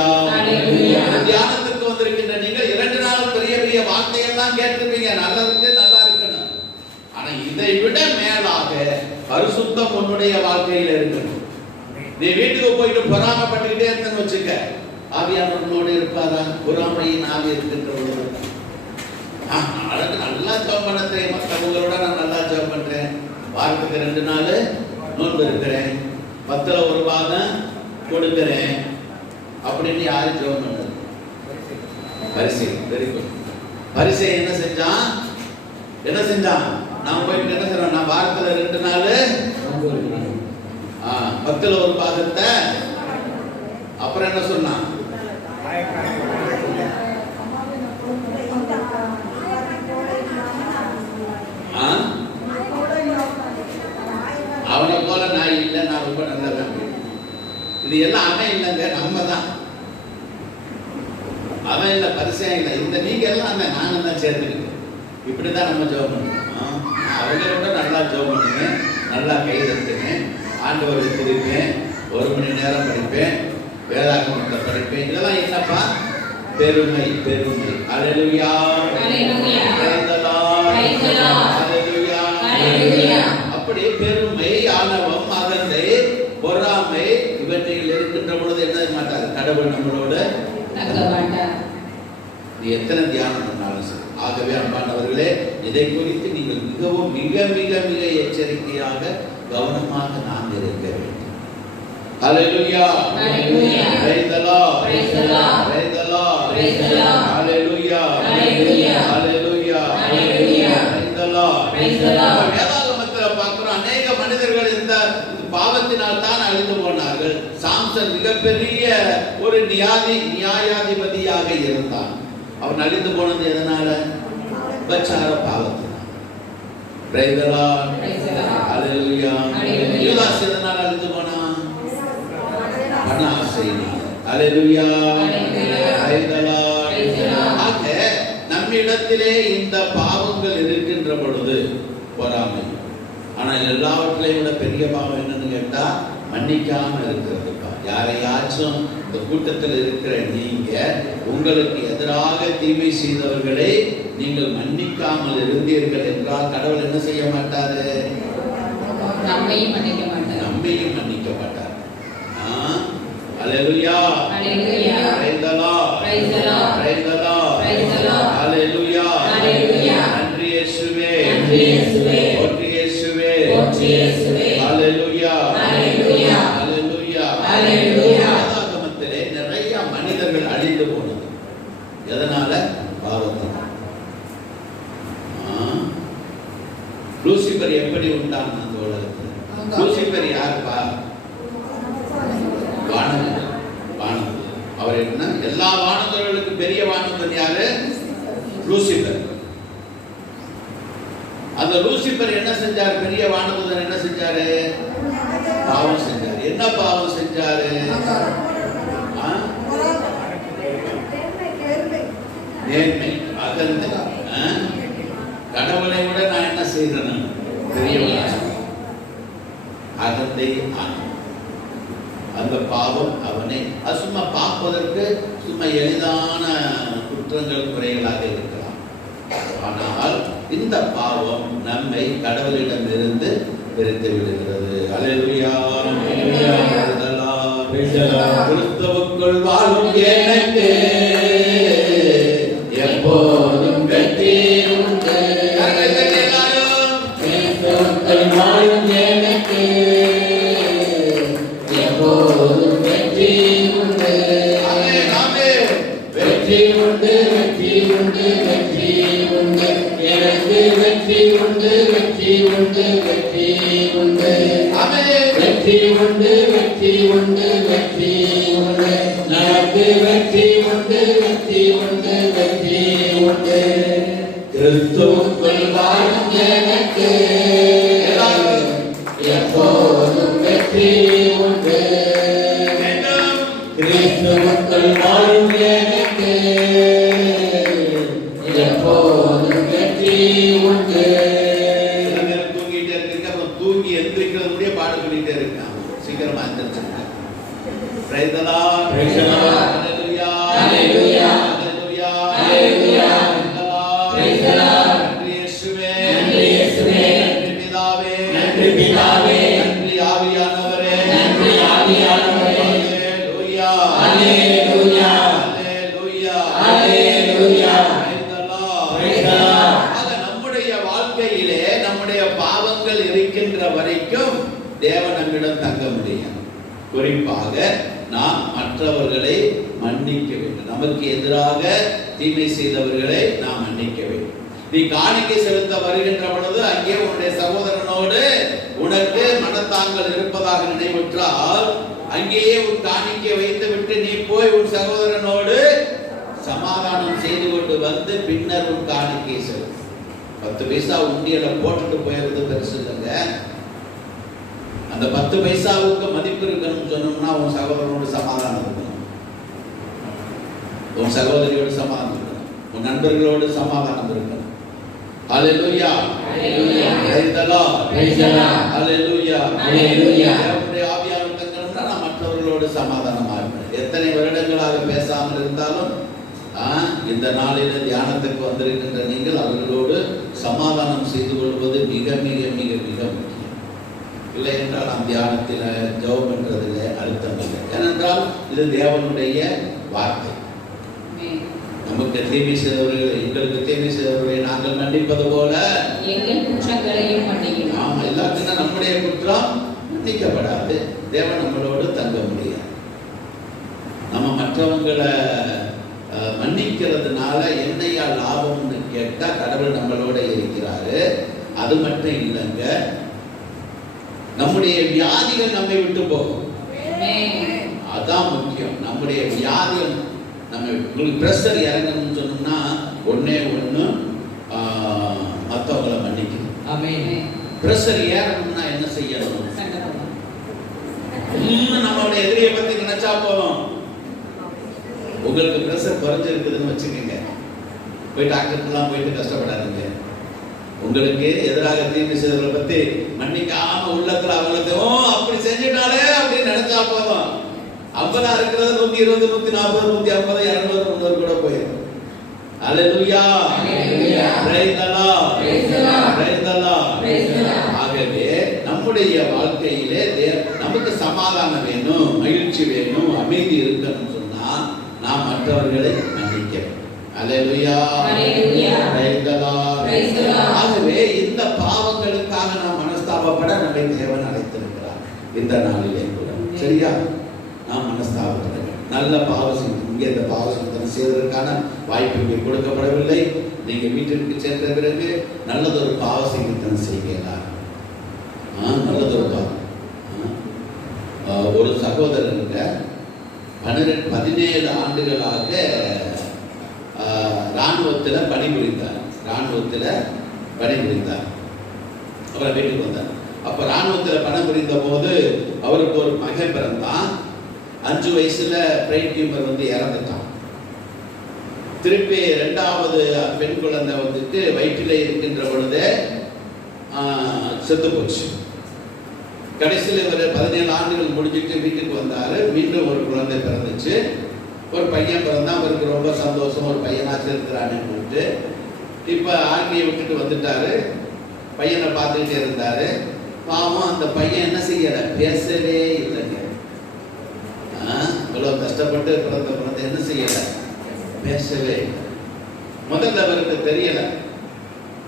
தியானத்துக்கு வந்திருக்கின்ற நீங்கள் 2 நாள் பெரிய பெரிய வார்த்தையெல்லாம் கேட்டிருப்பீங்க, நல்லா இருக்கு நல்லா இருக்குன்னு. ஆனா இதை விட மேலாக பரிசுத்தம் உன்னுடைய வாழ்க்கையில இருக்கணும். நீ வீட்டுக்கு போயிட்டு பொறாமப்பட்டுக்கிட்டே இருந்தேன்னு வச்சுக்க, ஆவியானவர்களோடு இருப்பாரா? பொறாமையின் ஆவி இருக்கின்றவர்களோடு நல்லா ஜெபம் பண்ண தெரியும், மற்றவங்களோட நான் நல்லா ஜெபம் பண்றேன், வாரத்துக்கு 2 நாள் நோன்பு இருக்கிறேன், 10ல 1 பாகம் கொடுக்கிறேன் அப்படின்னு யாரும் ஜெபம் பண்ணது? பரிசை. Very good. பரிசை என்ன செஞ்சான்? நான் போயிட்டு என்ன செய்றேன்? நான் வாரத்துல 2 நாள் 10ல 1 பாகத்தை. அப்புறம் என்ன சொன்னான்? அவனை போல நான் இல்லை, நான் ரொம்ப நல்லவன். இது எல்லாம் அவன் இல்லைங்க, நம்ம தான். அவன் இல்லை, பரிசையா இல்லை, இந்த நீங்க எல்லாம் அந்த நானும் தான் சேர்ந்துருக்கு. இப்படிதான் நம்ம ஜெபம் பண்ணணும். அவங்களோட நல்லா ஜெபம் பண்ணுங்க, நல்லா கை தட்டுங்க, ஆண்டவரை துதிப்பேன், 1 மணி நேரம் படிப்பேன், வேதாகமத்தை படிப்பேன். இதெல்லாம் என்னப்பா? பெருமை. ஹல்லேலூயா. அப்படி பெருமை, ஆணவம், அகந்தை, பொறாமை இவற்றில் இருக்கின்ற பொழுது என்ன மாட்டார்? கடவுள் நம்மளோட தங்க மாட்டார். நீ எத்தனை தியானம் பண்ணாலும் சரி. ஆகவே அன்பானவர்களே, இதை குறித்து நீங்கள் மிகவும் மிக மிக மிக எச்சரிக்கையாக கவனமாக நாம் இருக்க வேண்டும். ஹல்லேலூயா. Praise the Lord. Praise the Lord. Praise the Lord. Praise the Lord. Hallelujah. Hallelujah. Hallelujah. Hallelujah. Praise the Lord. Praise the Lord. வேதாகமத்துல பார்க்கிறோம், அநேக மனிதர்கள் இந்த பாவத்தினால் தான் அழிந்து போனார்கள். சாம்சன் மிகப்பெரிய ஒரு நியாயாதிபதியாக இருந்தான். அவன் அழிந்து போனது எதனால? விபச்சார பாவத்தினால். Praise the Lord. Praise the Lord. Hallelujah. யூதாஸ் எதனால அழிந்து போனான்? பண ஆசையினால். Hallelujah. Praise the Lord. ஆக நம்மிடத்திலே இந்த பாவங்கள் இருக்கின்ற பொழுது பொறாமை. ஆனால் எல்லாவற்றையும் விட பெரிய பாவம் என்னன்னு கேட்டா மன்னிக்காம இருக்கிறதுப்பா. யாரையாச்சும் இந்த கூட்டத்தில் இருக்கிற நீங்க உங்களுக்கு எதிராக தீமை செய்தவர்களை நீங்கள் மன்னிக்காமல் இருந்தீர்கள் என்றால் கடவுள் என்ன செய்ய மாட்டாரு? நம்மையும் மன்னிக்க மாட்டார். ஹல்லேலூயா. Hallelujah. Praise the Lord. Praise the Lord. Praise the Lord. Praise the Lord. Hallelujah. Hallelujah. நன்றி இயேசுவே. நன்றி இயேசுவே. போற்றி இயேசுவே. போற்றி இயேசுவே. Hallelujah. Hallelujah. Hallelujah. Hallelujah. வேதாகமத்திலே நிறைய மனிதர்கள் அழிந்து போனது எதனால? பாவத்தினால். லூசிபர் எப்படி உண்டான அந்த உலகத்தில்? லூசிபர் யாருப்பா? வானதூதன். அவர் என்ன? எல்லா வானதூதர்களுக்கு பெரிய வானதூதன் யாரு? லூசிபர். அந்த லூசிபர் என்ன செஞ்சார்? பெரிய வானதூதன் என்ன செஞ்சாரு? பாவம் செஞ்சார். என்ன பாவம் செஞ்சாரு? நேர்மை, அகந்தை. கடவுளை விட நான் என்ன செய்கிறேன்? பெரியவன். அகந்தை, அந்த பாவம் அவனை சும்மா பார்ப்பதற்கு சும்மா எளிதான குற்றங்கள் குறைகளாக இருக்கலாம். ஆனால் இந்த பாவம் நம்மை கடவுளிடமிருந்து பிரித்து விடுகிறது. ஹல்லேலூயா. கிறிஸ்துவுக்குள் வாழும் எனக்கு எப்போதும் வெற்றி உண்டு. கிறிஸ்துவுக்குள் வாழும் எனக்கு எப்போதும் வெற்றி உண்டு. வெற்றி உண்டு, வெற்றி உண்டு, வெற்றி உண்டு எனக்கு. வெற்றி உண்டு வெற்றி உண்டு வெற்றி உண்டு ஆமென். வெற்றி உண்டு வெற்றி உண்டு வெற்றி உண்டு நமக்கு வெற்றி உண்டு வெற்றி உண்டு வெற்றி உண்டு கிறிஸ்துவுக்குள் வாழும் எனக்கு எப்போதும் வெற்றி உண்டு மீண்டும். கிறிஸ்துவுக்குள் வாழும் எனக்கு எப்போதும் வெற்றி உண்டு. சில பேர் தூங்கிட்டே இருக்கீங்க, அப்புறம் தூங்கி எந்திரிக்கிறது முடிய பாடு பண்ணிட்டே இருக்கான். சீக்கிரமா எந்திரிச்சுங்க. Praise the Lord. Praise the Lord. Hallelujah. Hallelujah. Hallelujah. Hallelujah. Praise the Lord. Praise the Lord. நன்றி இயேசுவே. நன்றி இயேசுவே. நன்றி பிதாவே. நன்றி பிதாவே. நன்றி ஆவியானவரே. நன்றி ஆவியானவரே. Hallelujah. Hallelujah. Hallelujah. Hallelujah. Praise the Lord. Praise the Lord. ஆக நம்முடைய வாழ்க்கையிலே நம்முடைய பாவங்கள் இருக்கின்ற வரைக்கும் தேவன் நம்மிடம் தங்க முடியும். குறிப்பாக நாம் மற்றவர்களை மன்னிக்க வேண்டும். நமக்கு எதிராக தீமை செய்தவர்களை நாம் மன்னிக்க வேண்டும். நீ காணிக்கை செலுத்த வருகின்ற பொழுது அங்கே உன்னுடைய சகோதரனோடு உனக்கு மனத்தாங்கல் இருப்பதாக நினைவுற்றால் அங்கேயே உன் காணிக்கை வைத்து விட்டு நீ போய் உன் சகோதரனோடு சமாதானம் செய்து கொண்டு வந்து பின்னர் உன் காணிக்கை செலுத்து. 10 பைசா உண்டியல போட்டுட்டு போயிருந்து பெருசு இல்லைங்க. அந்த 10 பைசாவுக்கு மதிப்பு இருக்கணும்னு சொன்னோம்னா உன் சகோதரனோடு சமாதானம் இருக்கணும், உன் சகோதரியோடு சமாதானம் இருக்கணும், உன் நண்பர்களோடு சமாதானம் இருக்கணும். Hallelujah. Hallelujah. Praise the Lord. Praise the Lord. Hallelujah. Hallelujah. தேவனுடைய ஆவியானவர் தங்கணும்னா நான் மற்றவர்களோடு சமாதானமா இருப்பேன். எத்தனை வருடங்களாக பேசாமல் இருந்தாலும் இந்த நாளில தியானத்துக்கு வந்திருக்கின்ற நீங்கள் அவர்களோடு சமாதானம் செய்து கொள்வது மிக மிக மிக மிக முக்கியம். இல்லை என்றால் நாம் தியானத்தில் ஜெபம் பண்றதில்லை, அர்த்தம் இல்லை. ஏனென்றால் இது தேவனுடைய வார்த்தை. நமக்கு தீமை செய்தவர்கள், எங்களுக்கு தீமை செய்தவர்களை நாங்கள் மன்னிப்பது போல எங்கள் குற்றங்களையும் மன்னியும். ஆமா, இல்லாட்டினா நம்முடைய குற்றம் மன்னிக்கப்படாது, தேவன் நம்மளோடு தங்க முடியாது. நம்ம மற்றவங்களை மன்னிக்கிறதுனால என்னையா லாபம்னு கேட்டா கடவுள் நம்மளோட இருக்கிறாரு. அது மட்டும் இல்லைங்க, நம்முடைய வியாதிகள் நம்மை விட்டு போகும். அதான் முக்கியம். நம்முடைய வியாதிகள் நம்ம, உங்களுக்கு பிரஷர் இறங்கணும்னு சொன்னோம்னா ஒண்ணே ஒண்ணு மற்றவங்களை மன்னிக்கணும். ஆமென். பிரஷர் ஏறணும்னா என்ன செய்யணும்? நம்மளுடைய எதிரியை பத்தி நினைச்சா போதும். உங்களுக்கு பிரஷர் குறைஞ்சிருக்குதுன்னு வச்சுக்கோங்க, போய் டாக்டர்லாம் போயிட்டு கஷ்டப்படாதீங்க. உங்களுக்கு எதிராக தீமை செய்தவர்களை பத்தி மன்னிக்காம உள்ளத்துல அவங்களுக்கு அப்படி செஞ்சுட்டாலே அப்படின்னு நினைச்சா போதும். 50 இருக்கிறது 120, 140, 150, 200, 300 கூட போயிடும். Hallelujah. Hallelujah. Praise the Lord. Praise the Lord. Praise the Lord. Praise the Lord. ஆகவே நம்முடைய வாழ்க்கையிலே நமக்கு சமாதானம் வேணும், மகிழ்ச்சி வேணும், அமைதி இருக்கணும்னு சொன்னா நாம் மற்றவர்களை மன்னிக்க வேண்டும். Hallelujah. Hallelujah. Praise the Lord. Praise the Lord. ஆகவே இந்த பாவங்களுக்காக நாம் மனஸ்தாபப்பட நம்மை தேவன் அழைத்திருக்கிறார் இந்த நாளிலே கூட. சரியா? நாம் மனஸ்தாபப்பட நல்ல பாவசித்தம். இங்கே இந்த பாவசித்தம் செய்வதற்கான வாய்ப்பு இங்கே கொடுக்கப்படவில்லை. நீங்க வீட்டிற்கு சென்ற பிறகு நல்லதொரு பாவசித்தம் செய்கிறார். நல்லதொரு பாவம். ஒரு சகோதரனுங்க 17 ஆண்டுகளாக இராணுவத்தில் பணிபுரிந்தார். அப்புறம் வீட்டுக்கு வந்தார். அப்ப இராணுவத்தில் பணிபுரிந்த போது அவருக்கு ஒரு மகன் பிறந்தான். 5 வயசுல பிரெயின் டியூமர் வந்து இறந்துட்டான். திருப்பி 2வது பெண் குழந்தை வந்துட்டு வயிற்றிலே இருக்கின்ற பொழுதே செத்து போச்சு. கடைசியில் ஒரு 17 ஆண்டுகள் முடிஞ்சிட்டு வீட்டுக்கு வந்தாரு. மீண்டும் ஒரு குழந்தை பிறந்துச்சு. ஒரு பையன் பிறந்தான். அவருக்கு ரொம்ப சந்தோஷம், ஒரு பையனாச்சு இருக்கிறான்னு. இப்ப ஆர்மியை விட்டுட்டு வந்துட்டாரு. பையனை பார்த்துக்கிட்டே இருந்தாரு. பாவம், அந்த பையன் என்ன செய்யல, பேசவே இல்லைங்க. இவ்வளவு கஷ்டப்பட்டு பிறந்த குழந்தை என்ன செய்யல, பேசவே. முதல்ல அவருக்கு தெரியல,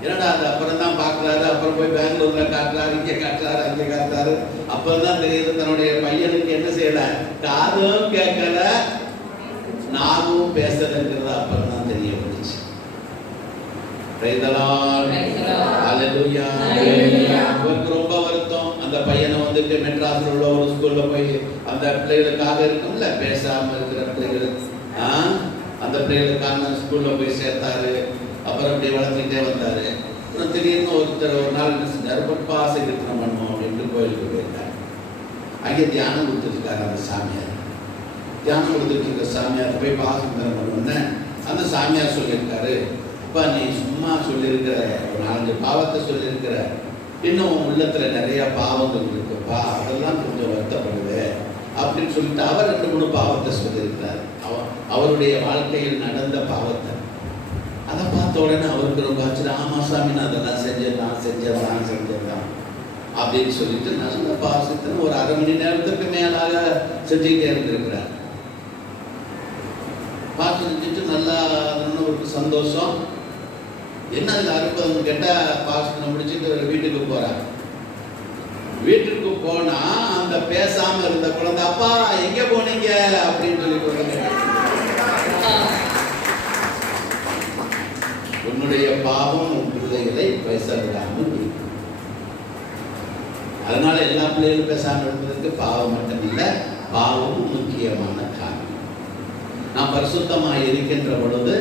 என்னடா அது. அப்புறம் தான் பார்க்கறாரு. அப்புறம் போய் பெங்களூர்ல காட்டுறாரு, இங்கே காட்டுறாரு, அங்கே காட்டுறாரு. அப்பதான் தெரியுது தன்னுடைய பையனுக்கு என்ன செய்யல, காதும் கேட்கல, நாவும் பேசலங்கிறது அப்புறம் தான் தெரிய வந்துச்சு. Praise the Lord. Praise the Lord. Hallelujah. Hallelujah. அவருக்கு ரொம்ப வருத்தம். அந்த பையனை வந்துட்டு மெட்ராஸ்ல உள்ள ஒரு ஸ்கூல்ல போய் அந்த பிள்ளைகளுக்காக இருக்கும்ல பேசாம இருக்கிற பிள்ளைகள், அந்த பிள்ளைகளுக்கான ஸ்கூல்ல போய் சேர்த்தாரு. அப்புறம் அப்படியே வளர்த்துக்கிட்டே வந்தாரு. அப்புறம் திடீர்னு ஒருத்தர் ஒரு நாள் என்ன செஞ்சாரு, பப்பாசை கீர்த்தனம் பண்ணுவோம் அப்படின்ட்டு கோயிலுக்கு போயிருக்காரு. அங்கே தியானம் கொடுத்துருக்காரு அந்த சாமியார். தியானம் கொடுத்துட்டு இருக்க சாமியார் போய் பாசம் பண்ணுவோன்னு அந்த சாமியார் சொல்லியிருக்காரு, அப்பா நீ சும்மா சொல்லியிருக்கிற ஒரு 4 பாவத்தை சொல்லியிருக்கிற, இன்னும் உன் உள்ளத்துல நிறைய பாவங்கள் இருக்குப்பா, அதெல்லாம் கொஞ்சம் வருத்தப்படுது அப்படின்னு சொல்லிட்டு அவர் 2-3 பாவத்தை சொல்லியிருக்கிறார். அவருடைய வாழ்க்கையில் நடந்த பாவத்தை அதை பார்த்த உடனே அவருக்கு ரொம்ப ஆச்சு. ஆமா சாமி நான் அதெல்லாம் செஞ்சதான் அப்படின்னு சொல்லிட்டு நல்ல பாவத்தை ஒரு 1/2 மணி நேரத்துக்கு மேலாக செஞ்சுக்கிட்டே இருந்திருக்கிறார். பார்த்து செஞ்சுட்டு நல்லா அவருக்கு சந்தோஷம். என்ன அதில் அற்புதம் கேட்டா, பாஸ்டர் முடிச்சுட்டு வீட்டுக்கு போறார். வீட்டுக்கு போனா அந்த பேசாம இருந்த குழந்தை, அப்பா எங்க போனீங்க அப்படின்னு சொல்லி, உன்னுடைய பாவம் உன் பிள்ளைகளை பேச விடாமல் இருக்கும். அதனால எல்லா பிள்ளைகளும் பேசாமல் இருந்ததுக்கு பாவம் மட்டும் இல்லை, பாவமும் முக்கியமான காரணம். நாம் பரிசுத்தமாக இருக்கின்ற பொழுது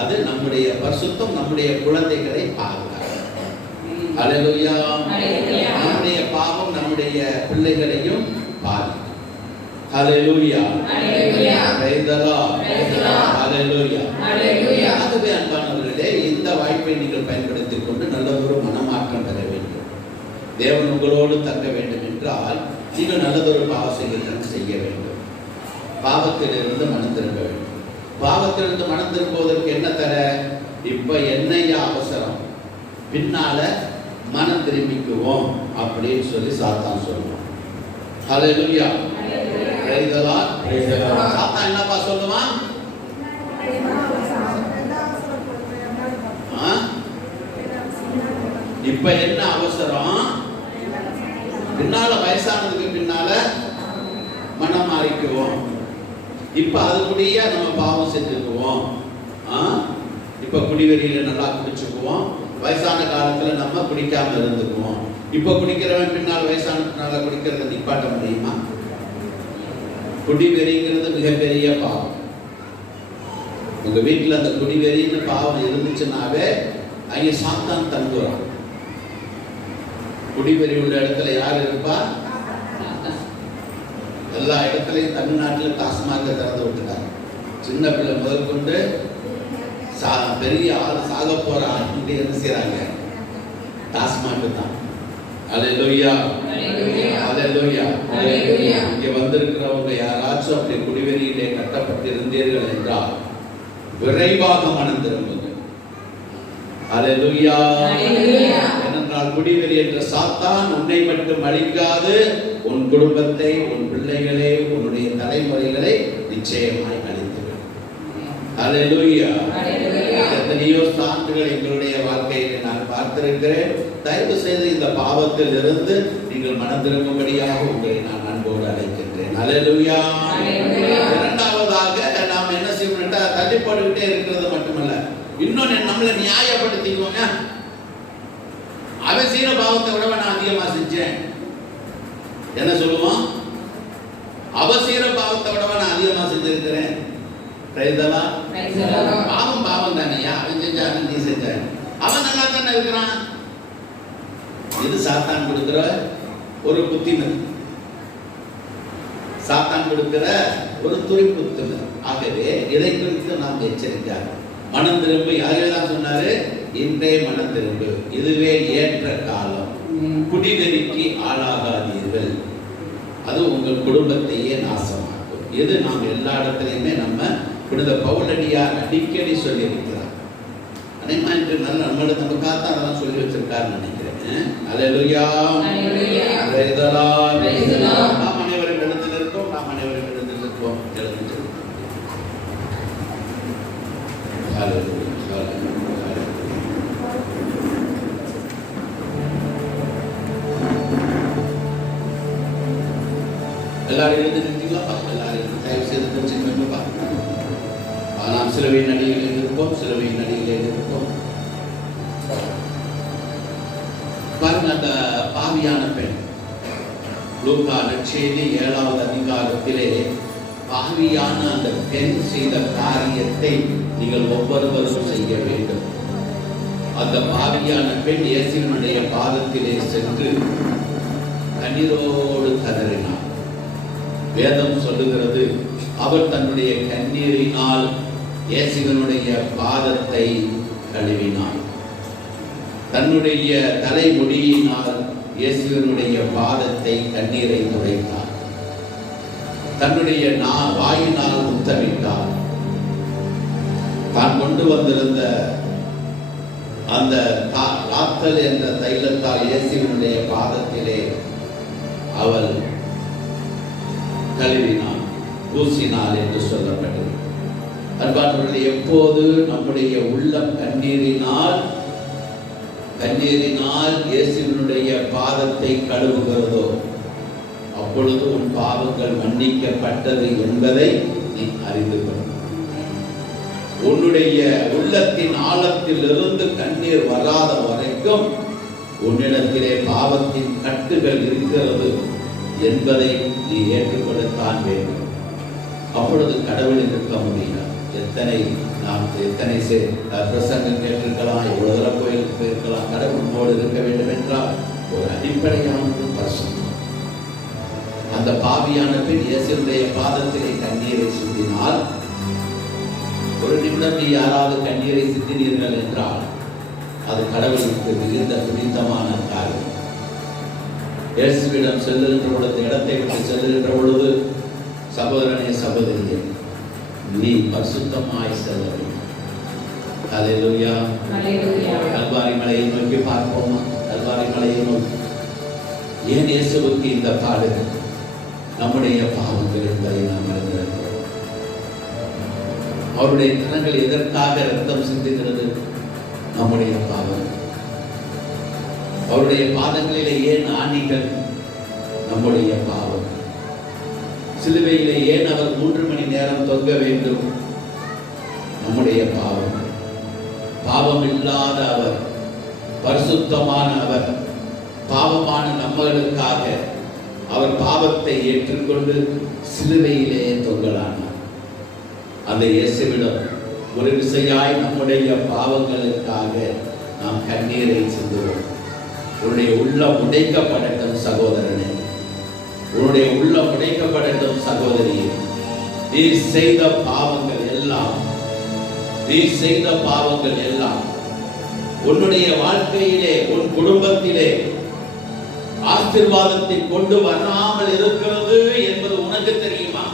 அது நம்முடைய பரிசுத்தம் நம்முடைய குழந்தைகளை பாதுகாக்கும். ஹல்லேலூயா. நம்முடைய பாவம் நம்முடைய பிள்ளைகளையும் பாதிக்கும். ஹல்லேலூயா. Praise the Lord. ஹல்லேலூயா. ஆகவே அன்பானவர்களே, இந்த வாய்ப்பை நீங்கள் பயன்படுத்திக் கொண்டு நல்லதொரு மனமாற்றம் பெற வேண்டும். தேவன் உங்களோடு தங்க வேண்டும் என்றால் நீங்கள் நல்லதொரு பாவ செய்ய வேண்டும். பாவத்திலிருந்து மனம் திரும்ப வேண்டும். பாவத்திலிருந்து மனம் திரும்புவதற்கு என்ன தர? இப்ப என்னையா அவசரம், பின்னால மனம் திரும்பிக்குவோம் அப்படின்னு சொல்லி சாத்தான் சொல்லுவான். ஹல்லேலூயா. Praise the Lord. சாத்தான் என்னப்பா சொல்லுவான்? இப்ப என்ன அவசரம், பின்னால வயசானதுக்கு பின்னால மனம் மாறிக்குவோம். இப்ப அதுக்குடைய நம்ம பாவம் செஞ்சுக்குவோம். இப்ப குடிவெறியில நல்லா குடிச்சுக்குவோம். வயசான காலத்துல நம்ம குடிக்காம இருந்துக்குவோம். இப்ப குடிக்கிறவன் பின்னால் வயசானதுனால குடிக்கிறத நிப்பாட்ட முடியுமா? குடிவெறிங்கிறது மிகப்பெரிய பாவம். உங்க வீட்டுல அந்த குடிவெறின்னு பாவம் இருந்துச்சுன்னாவே அங்கே சாத்தான் தங்குறான். குடிவெறி உள்ள இடத்துல யார் இருப்பா? எல்லா இடத்துலையும் தமிழ்நாட்டில் டாஸ்மாக திறந்து விட்டுட்டாங்க. சின்ன பிள்ளை முதல் கொண்டு பெரிய ஆள் சாக போற ஆள் என்ன செய்யறாங்க? டாஸ்மாக் தான். ஹல்லேலூயா. இங்க வந்திருக்கிறவங்க யாராச்சும் அப்படி குடிவெறியிலே கட்டப்பட்டு இருந்தீர்கள் என்றால் விரைவாக மனம் திரும்புங்க. ஹல்லேலூயா. ஏனென்றால் குடிவெறி என்ற சாத்தான் உன்னை மட்டும் அழிக்காது, உன் குடும்பத்தை, உன் பிள்ளைகளை, உன்னுடைய தலைமுறைகளை நிச்சயமாய் அழித்துவிடும். ஹல்லேலூயா. எத்தனையோ சான்றுகள் எங்களுடைய வாழ்க்கையில் நான் பார்த்திருக்கிறேன். தயவு செய்து இந்த பாவத்தில் இருந்து நீங்கள் மனம் திரும்பும்படியாக உங்களை நான் அன்போடு அழைக்கின்றேன். ஹல்லேலூயா. இரண்டாவதாக நாம் என்ன செய்யணும், தள்ளி போட்டுக்கிட்டே இருக்கிறது மட்டுமல்ல, இன்னொன்னு நம்மளை நியாயப்படுத்திக்குவோங்க. அவன் செய்யற பாவத்தை விட நான் அதிகமா செஞ்சேன் என்ன சொல்லுவான்? அவசர பாவத்தை விட நான் அதிகமா செஞ்சிருக்கிறேன். பாவம் பாவம் தானையா, அவன் செஞ்சான் நீ செஞ்ச, அவன் நல்லா தானே இருக்கிறான். இது சாத்தான் கொடுக்கிற ஒரு புத்திமதி, சாத்தான் கொடுக்கிற ஒரு துரிப்புத்திமதி. ஆகவே இதை குறித்து நாம் எச்சரிக்கையாக மனம் திரும்பு. யாரெல்லாம் சொன்னாரு? இன்றே மனம் திரும்பு, இதுவே ஏற்ற காலம், குடிவெறிக்கு ஆளாகாதீர்கள், அது உங்கள் குடும்பத்தையே நாசமாக்கும். இது நாம் எல்லா இடத்துலையுமே நம்ம புனித பவுலடியார் அடிக்கடி சொல்லி இருக்கிறார். அனைமா என்று நல்ல நமக்காக தான் அதெல்லாம் சொல்லி வச்சிருக்காருன்னு நினைக்கிறேன். ஹல்லேலூயா. Praise the Lord. நாம் அனைவரும் எழுந்திருக்கோம், நாம் அனைவரும் எழுந்திருக்கோம். ஹல்லேலூயா. எல்லாரும் எழுந்திருக்கீங்களா? எல்லாரும் தயவு செய்து தெரிஞ்சுக்கணும்பா. நாம் சிலுவையின் அடியில் இருப்போம், சிலுவையின் அடியில் இருப்போம். பாருங்க, அந்த பாவியான பெண் லூக்கா நற்செய்தி 7வது அதிகாரத்திலே பாவியான அந்த பெண் செய்த காரியத்தை நீங்கள் ஒவ்வொருவரும் செய்ய வேண்டும். அந்த பாவியான பெண் இயேசுவினுடைய பாதத்திலே சென்று கண்ணீரோடு கதறினார். வேதம் சொல்லுகிறது, அவர் தன்னுடைய கண்ணீரினால் இயேசுவினுடைய பாதத்தை கழுவினார். தன்னுடைய தலைமுடியினால் இயேசுவினுடைய பாதத்தை கண்ணீரை துடைத்தார். தன்னுடைய வாயினால் முத்தமிட்டார். தான் கொண்டு வந்திருந்த அந்த காத்தல் என்ற தைலத்தால் இயேசுவினுடைய பாதத்திலே அவள் கழுவினாள், பூசினாள் என்று சொல்லப்பட்டது. அன்பானவர்களே, எப்போது நம்முடைய உள்ளம் கண்ணீரினால் இயேசுவினுடைய பாதத்தை கழுவுகிறதோ அப்பொழுது உன் பாவங்கள் மன்னிக்கப்பட்டது என்பதை நீ அறிந்து கொள். உன்னுடைய உள்ளத்தின் ஆழத்தில் இருந்து கண்ணீர் வராத வரைக்கும் உன்னிடத்திலே பாவத்தின் கட்டுகள் இருக்கிறது என்பதை நீ ஏற்றுக்கொள்ளத்தான் வேண்டும். அப்பொழுது கடவுள் இருக்க முடியாது. எத்தனை பிரசங்கம் கேட்டிருக்கலாம், எவ்வளவு தூரம் கோயிலுக்கு போயிருக்கலாம், கடவுளோடு இருக்க வேண்டும் என்றால் ஒரு அடிப்படையான பரிசுத்தம். அந்த பாவியான பெண் இயேசுவினுடைய பாதத்திலே கண்ணீரை சிந்தினால், ஒரு நிமிடம் நீ யாராவது கண்ணீரை சிந்தினீர்கள் என்றால் அது கடவுளுக்கு மிகுந்த பிடித்தமான காரியம். இயேசுவிடம் செல்லுகின்ற பொழுது, இடத்தை விட்டு செல்லுகின்ற பொழுது, சகோதரனே சகோதரியே, நீ பரிசுத்தமாய் செல்ல வேண்டும். அல்லேலூயா. கல்வாரி மலையை நோக்கி பார்ப்போமா? கல்வாரி மலையை நோக்கி. ஏன் இயேசுவுக்கு இந்த பாடுகள்? நம்முடைய பாவங்கள் என்பதை நாம் அறிந்திருக்கிறோம். அவருடைய கரங்கள் எதற்காக ரத்தம் சிந்துகிறது? நம்முடைய பாவம். அவருடைய பாதங்களிலே ஏன் ஆணிகள்? நம்முடைய பாவம். சிலுவையிலே ஏன் அவர் 3 மணி நேரம் தொங்க வேண்டும்? நம்முடைய பாவம். பாவம் இல்லாத அவர், பரிசுத்தமான அவர், பாவமான நம்மளுக்காக அவர் பாவத்தை ஏற்றுக்கொண்டு சிலுவையிலே தொங்கலானார். அந்த இயேசுவிடம் ஒரு விசையாய் நம்முடைய பாவங்களுக்காக நாம் கண்ணீரை சிந்துவோம். உன்னுடைய உள்ளம் உடைக்கப்படட்டும் சகோதரனே, உன்னுடைய உள்ளம் உடைக்கப்படட்டும் சகோதரியே. நீ செய்த பாவங்கள் எல்லாம் உன்னுடைய வாழ்க்கையிலே, உன் குடும்பத்திலே ஆசீர்வாதத்தை கொண்டு வராமல் இருக்கிறது என்பது உனக்கு தெரியுமா?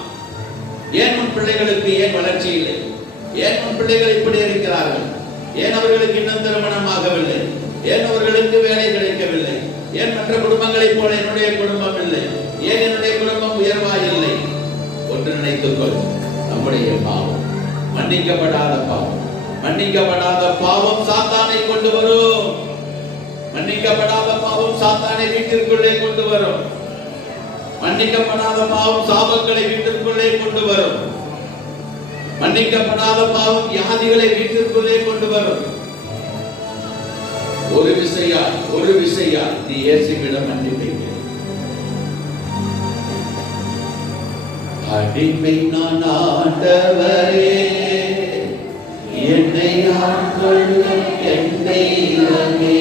ஏன் உன் பிள்ளைகளுக்கு ஏன் வளர்ச்சி இல்லை? ஏன் உன் பிள்ளைகள் இப்படி இருக்கிறார்கள்? ஏன் அவர்களுக்கு இன்னும் திருமணம் ஆகவில்லை? ஏன் அவர்களுக்கு வேலை கிடைக்கவில்லை? ஏன் மற்ற குடும்பங்களைப் போல என்னுடைய குடும்பம் இல்லை? ஏன் என்னுடைய குடும்பம் உயர்வாய் இல்லை? ஒன்று நினைத்துக்கொள், நம்முடைய பாவம், மன்னிக்கப்படாத பாவம். மன்னிக்கப்படாத பாவம் சாத்தானை கொண்டு வரும். மன்னிக்கப்படாத பாவம் சாத்தானை வீட்டிற்குள்ளே கொண்டு வரும். மன்னிக்கப்படாத பாவம் சாபங்களை வீட்டிற்குள்ளே கொண்டு வரும். மன்னிக்கப்படாத பாவம் வியாதிகளை வீட்டிற்குள்ளே கொண்டு வரும். ஒரு விசையா நீ இயேசுவிடம் மன்னிப்பை கேள். அடிமை நான் ஆண்டவரே, என்னை ஆட்கொள்ளும் என் தெய்வமே.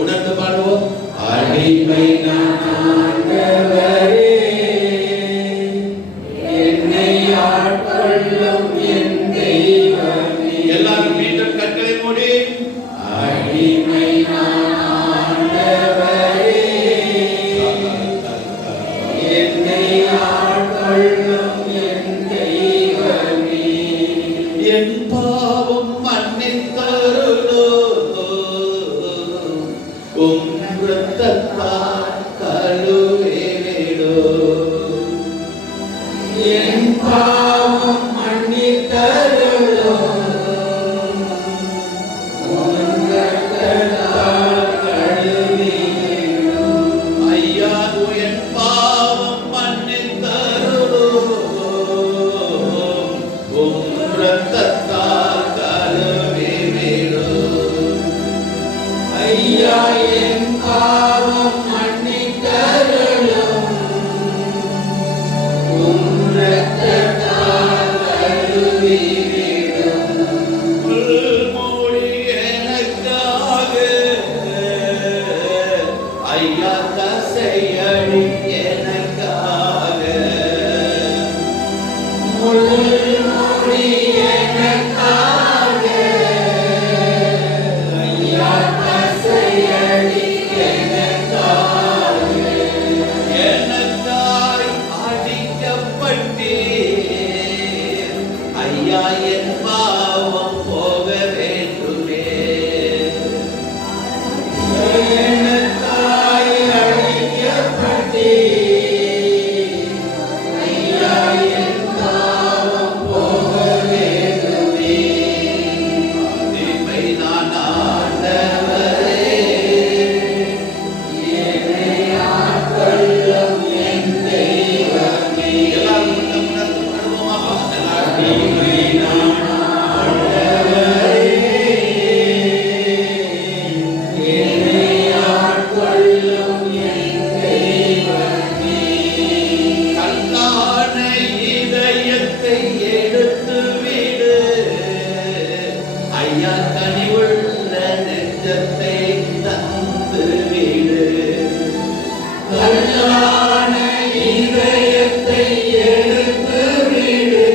உணர்ந்து பாடுவோம். அடிமை நான் ஆண்டவரே, என்னை ஆட்கொள்ளும் என் தெய்வமே. எல்லாரும் மீண்டும் கண்களை மூடி. அடிமை நான் ஆண்டவரே, என்னை ஆட்கொள்ளும் என் தெய்வமே. என் பாவம் மன்னித்தருளோ, உம் இரத்தத்தால் கழுவிடோ. என் பாவம் மன்னித்தருளோ, உம் இரத்தத்தால் கழுவிடோ. ஐயா, என் பாவம் மன்னித்தருளோ, உம் இரத்தத்தால் கழுவிடோ. ஐயா, என் எனக்காய் அடிக்கப்பட்டீர். ஐயா என் பாவம் போக வேண்டுமே. எனக்காய் அடிக்கப்பட்டீர். ஐயா என் பாவம் போக வேண்டுமே. அடிமை நான் ஆண்டவரே, என்னை ஆட்கொள்ளும் என் தெய்வமே. எல்லாரும் உணர்ந்து உணர்வோமா? அடிமை நான் ஆண்டவரே, என்னை ஆட்கொள்ளும் என் தெய்வமே. கல்லான இதயத்தை எடுத்து விடு. ஐயா கனிவுள்ள நெஞ்சத்தை தந்து விடு. கல்லான இதயத்தை எடுத்து விடு.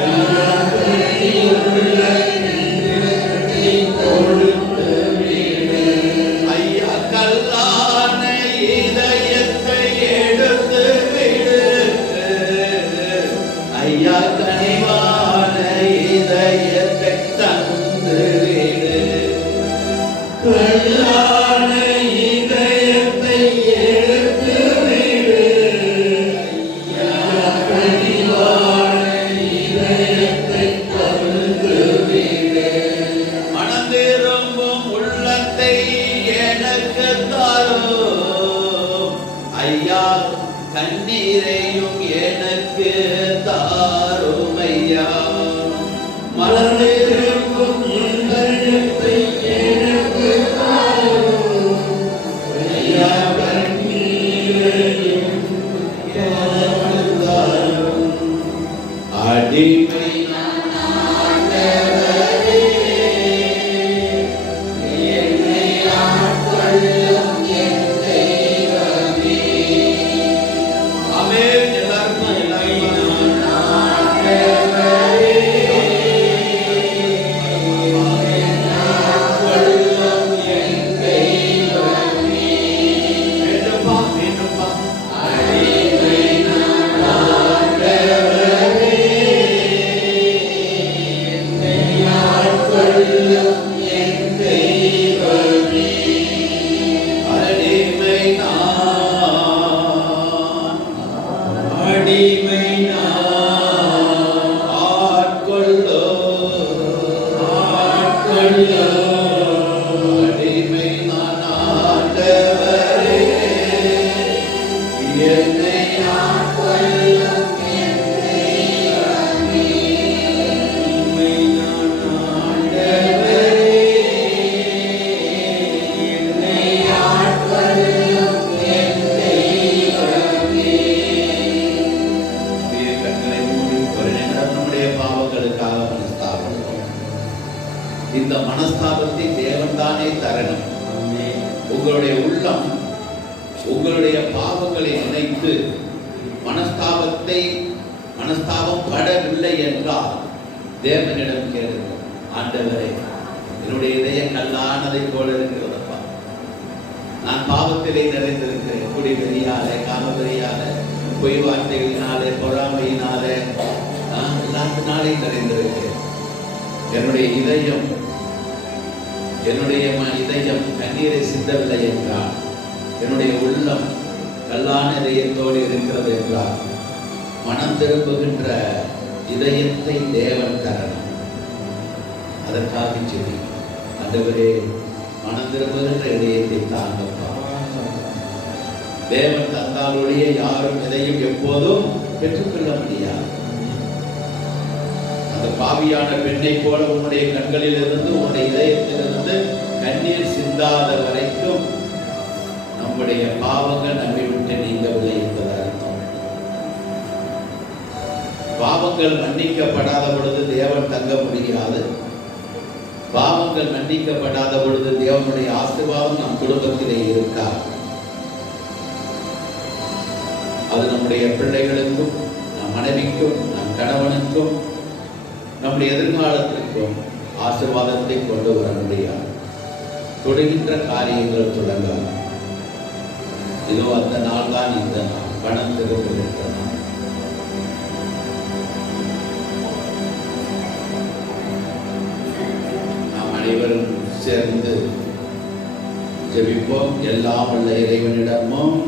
ஐயா கனிவுள்ள நெஞ்சத்தை கொடுத்து விடு. ஐயா கல்லான இதயத்தை எடுத்து விடு. ஐயா கனிவான இதயத்தை தந்து விடு. கல்லான இதயத்தை எடுத்து விடு. ஐயா கனிவான இதயத்தை தந்து விடு. மனந்திரும்பும் உள்ளத்தை எனக்கு தாரும். ஐயா கண்ணீரையும் எனக்கு தாரும். ஐயா மனந்திரும்பும் உள்ளத்தை எனக்கு தாரும். ஐயா கண்ணீரையும் எனக்கு தாரும். அடிமை நான் ஆண்டவரே, என்னை ஆட்கொள்ளும் என் தெய்வமே. ஆமென். எல்லாரும் நான் ஆண்டவரே, என்னை ஆட்கொள்ளும் என் தெய்வமே. வேண்டுமா? வேண்டுமா? அடிமை நான் ஆண்டவரே, என்னை ஆட்கொள்ளும் என் தெய்வமே. அடிமை நான், அடிமை நான், ஆட்கொள்ளோ, ஆட்கொள்ளோ. அடிமை நான் ஆண்டவரே, என்னை ஆட்கொள்ளும் என் தெய்வமே. அடிமை நான் ஆண்டவரே, என்னை ஆட்கொள்ளும் என் தெய்வமே. கண்களை மூடி ஒரு நிமிடம் நம்முடைய பாவங்களுக்காக மனஸ்தாபம். இந்த மனஸ்தாபத்தை தேவன் தானே தரணும். உங்களுடைய உள்ளம் உங்களுடைய பாவங்களை நினைத்து மனஸ்தாபம் படவில்லை என்றால் தேவனிடம் கேளுங்கள். ஆண்டவரே, என்னுடைய இதயம் கல்லானதை போல இருக்கிறதப்பா. நான் பாவத்திலே நிறைந்திருக்கிறேன். குடிவெறியாலே, காமவெறியாலே, பொய் வார்த்தைகளினாலே, பொறாமையினாலே, எல்லாத்தினாலையும் நிறைந்திருக்கிறேன். என்னுடைய இதயம் கண்ணீரை சிந்தவில்லை என்றால், என்னுடைய உள்ளம் கல்லான இதயத்தோடு இருக்கிறது என்றால், மனம் திரும்புகின்ற இதயத்தை தேவன் தரணும். அதற்காக சொல்லி, ஆண்டவரே, மனம் திரும்புகின்ற இதயத்தை தாங்கப்பா. தேவன் தந்தாலுடைய யாரும் எதையும் எப்போதும் பெற்றுக்கொள்ள முடியாது. அந்த பாவியான பெண்ணை போல உன்னுடைய கண்களில் இருந்து, உன்னுடைய இதயத்திலிருந்து கண்ணீர் சிந்தாத வரைக்கும் நம்முடைய பாவங்கள் நம்மை விட்டு நீங்கவில்லை என்பது அர்த்தம். பாவங்கள் மன்னிக்கப்படாத பொழுது தேவன் தங்க முடியாது. பாவங்கள் மன்னிக்கப்படாத பொழுது தேவனுடைய ஆசீர்வாதம் நம் குடும்பத்திலே இருக்காது. அது நம்முடைய பிள்ளைகளுக்கும், நம் மனைவி நம்முடைய எதிர்காலத்திற்கும் ஆசீர்வாதத்தை கொண்டு வர முடியாது. தொடுகின்ற காரியங்கள் தொடங்காது. இதோ அந்த நாள் தான் இந்த நாள், பணம் திரும்புகின்ற நாள். நாம் அனைவரும் சேர்ந்து ஜெபிப்போம். எல்லாம் உள்ள இறைவனிடமும்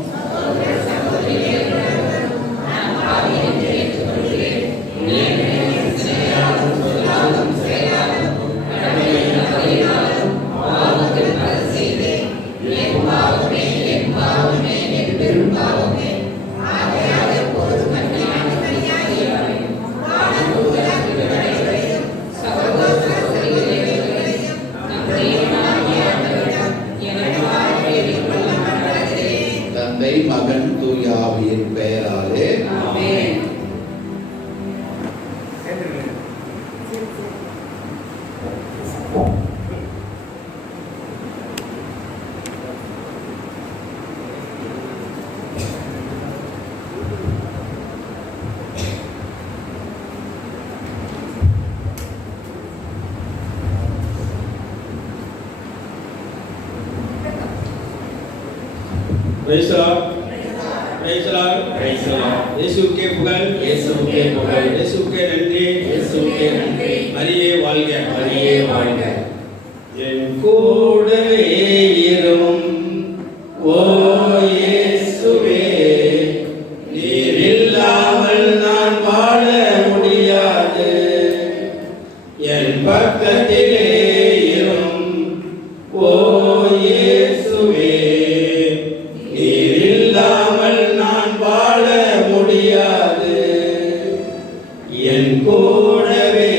தந்தை மகன் தூய ஆவியின் பெயராலே ஆமென். Praise the Lord. Praise the Lord. Praise the Lord. இயேசுவுக்கே புகழ். இயேசுவுக்கே புகழ். இயேசுவுக்கே நன்றி. இயேசுவுக்கே நன்றி. மரியே வாழ்க. மரியே வாழ்க. என் கூடவே இரும் ஓ இயேசுவே, நீர் இல்லாமல் நான் வாழ முடியாது. என் பக்கத்திலே இரும் ஓ இயேசுவே, நீர் இல்லாமல் நான் வாழ முடியாது. என் கூடவே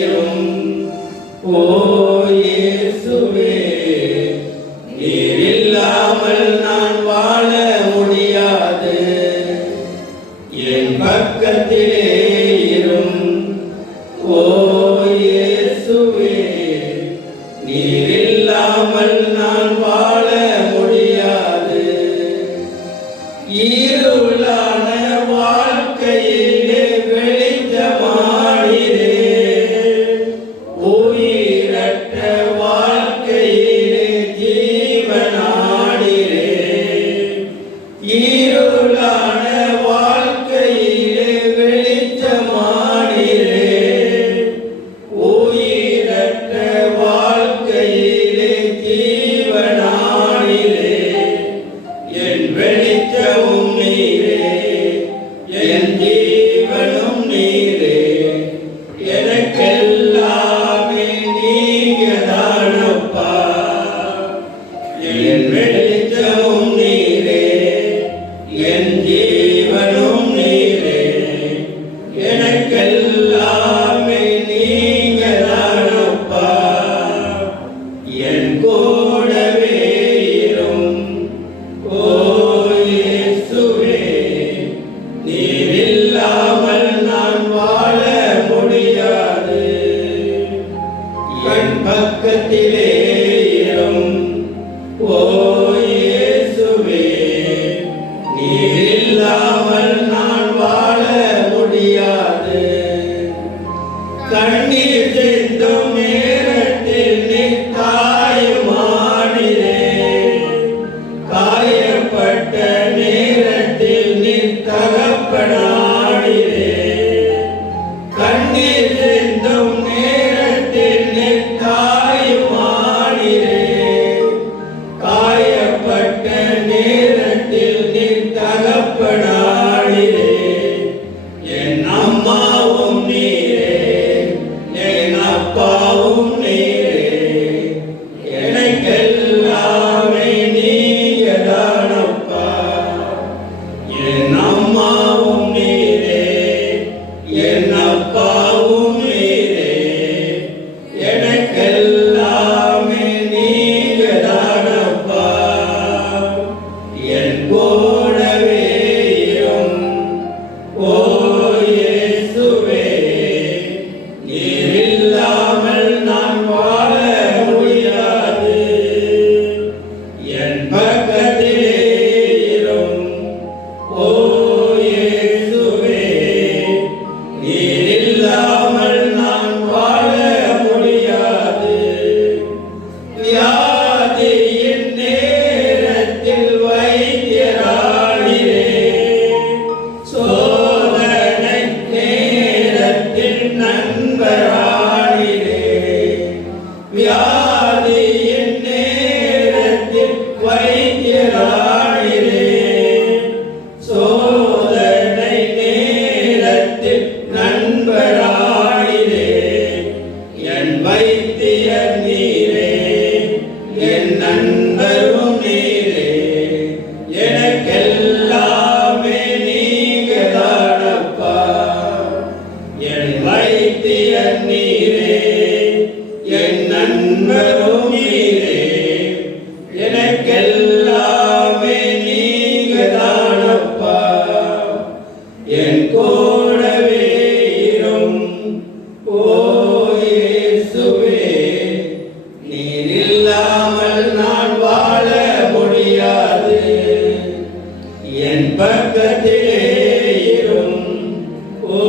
இரும் ஓ இயேசுவே, நீர் இல்லாமல் நான் வாழ முடியாது. என் பக்கத்திலே இரும் ஓ இயேசுவே, நீர் இல்லாமல் நான் வாழ முடியாது. இருளான வாழ்க்கையிலே வெளிச்சமானீரே, உயிரற்ற வாழ்க்கையிலே ஜீவனானீரே. இருளான வாழ்க்கையிலே வெளிச்சமானீரே, உயிரற்ற வாழ்க்கையிலே ஜீவனானீரே. என் வெளிச்சமும் நீரே, என் ஜீவனும் நீரே. எனக்கெல்லாமே நீங்க தானப்பா. என் வெளிச்சமும் நீரே, என் ஜீவனும் நீரே. எனக்கெல்லாமே நீங்க தானப்பா. என் கூடவே இரும் ஓ இயேசுவே, நீர் இல்லாமல் நான் வாழ முடியாது. என் பக்கத்திலே இரும் ஓ இயேசுவே, நீர் இல்லாமல் நான் வாழ முடியாது. கண்ணீர் சிந்தும் நேரத்தில் நீ தாயுமானீரே, காயப்பட்ட நேரத்தில் நீ தகப்பனானீரே. கண்ணீர் சிந்தும் நேரத்தில் நீ தாயுமானீரே, நண்பராயிரே என் வைத்தியர் நீரே என் நண்பரும் நீரே எனக்கெல்லாமே நீங்க தானப்பா என் வைத்தியர் நீரே என் நண்பரும் நீரே எனக்கெல்லாமே நீங்க தானப்பா என் கூடவே இரும் ஓ இயேசுவே நீர் இல்லாமல் நான் வாழ முடியாது என் பக்கத்திலே இரும் ஓ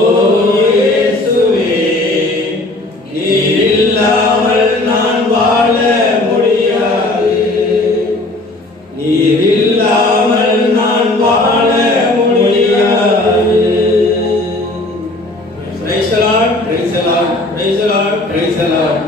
இயேசுவே நீர் இல்லாமல் நான் வாழ முடியாது நீர் இல்லாமல் நான் வாழ முடியாது. Praise the Lord, praise the Lord, praise the Lord, praise the Lord.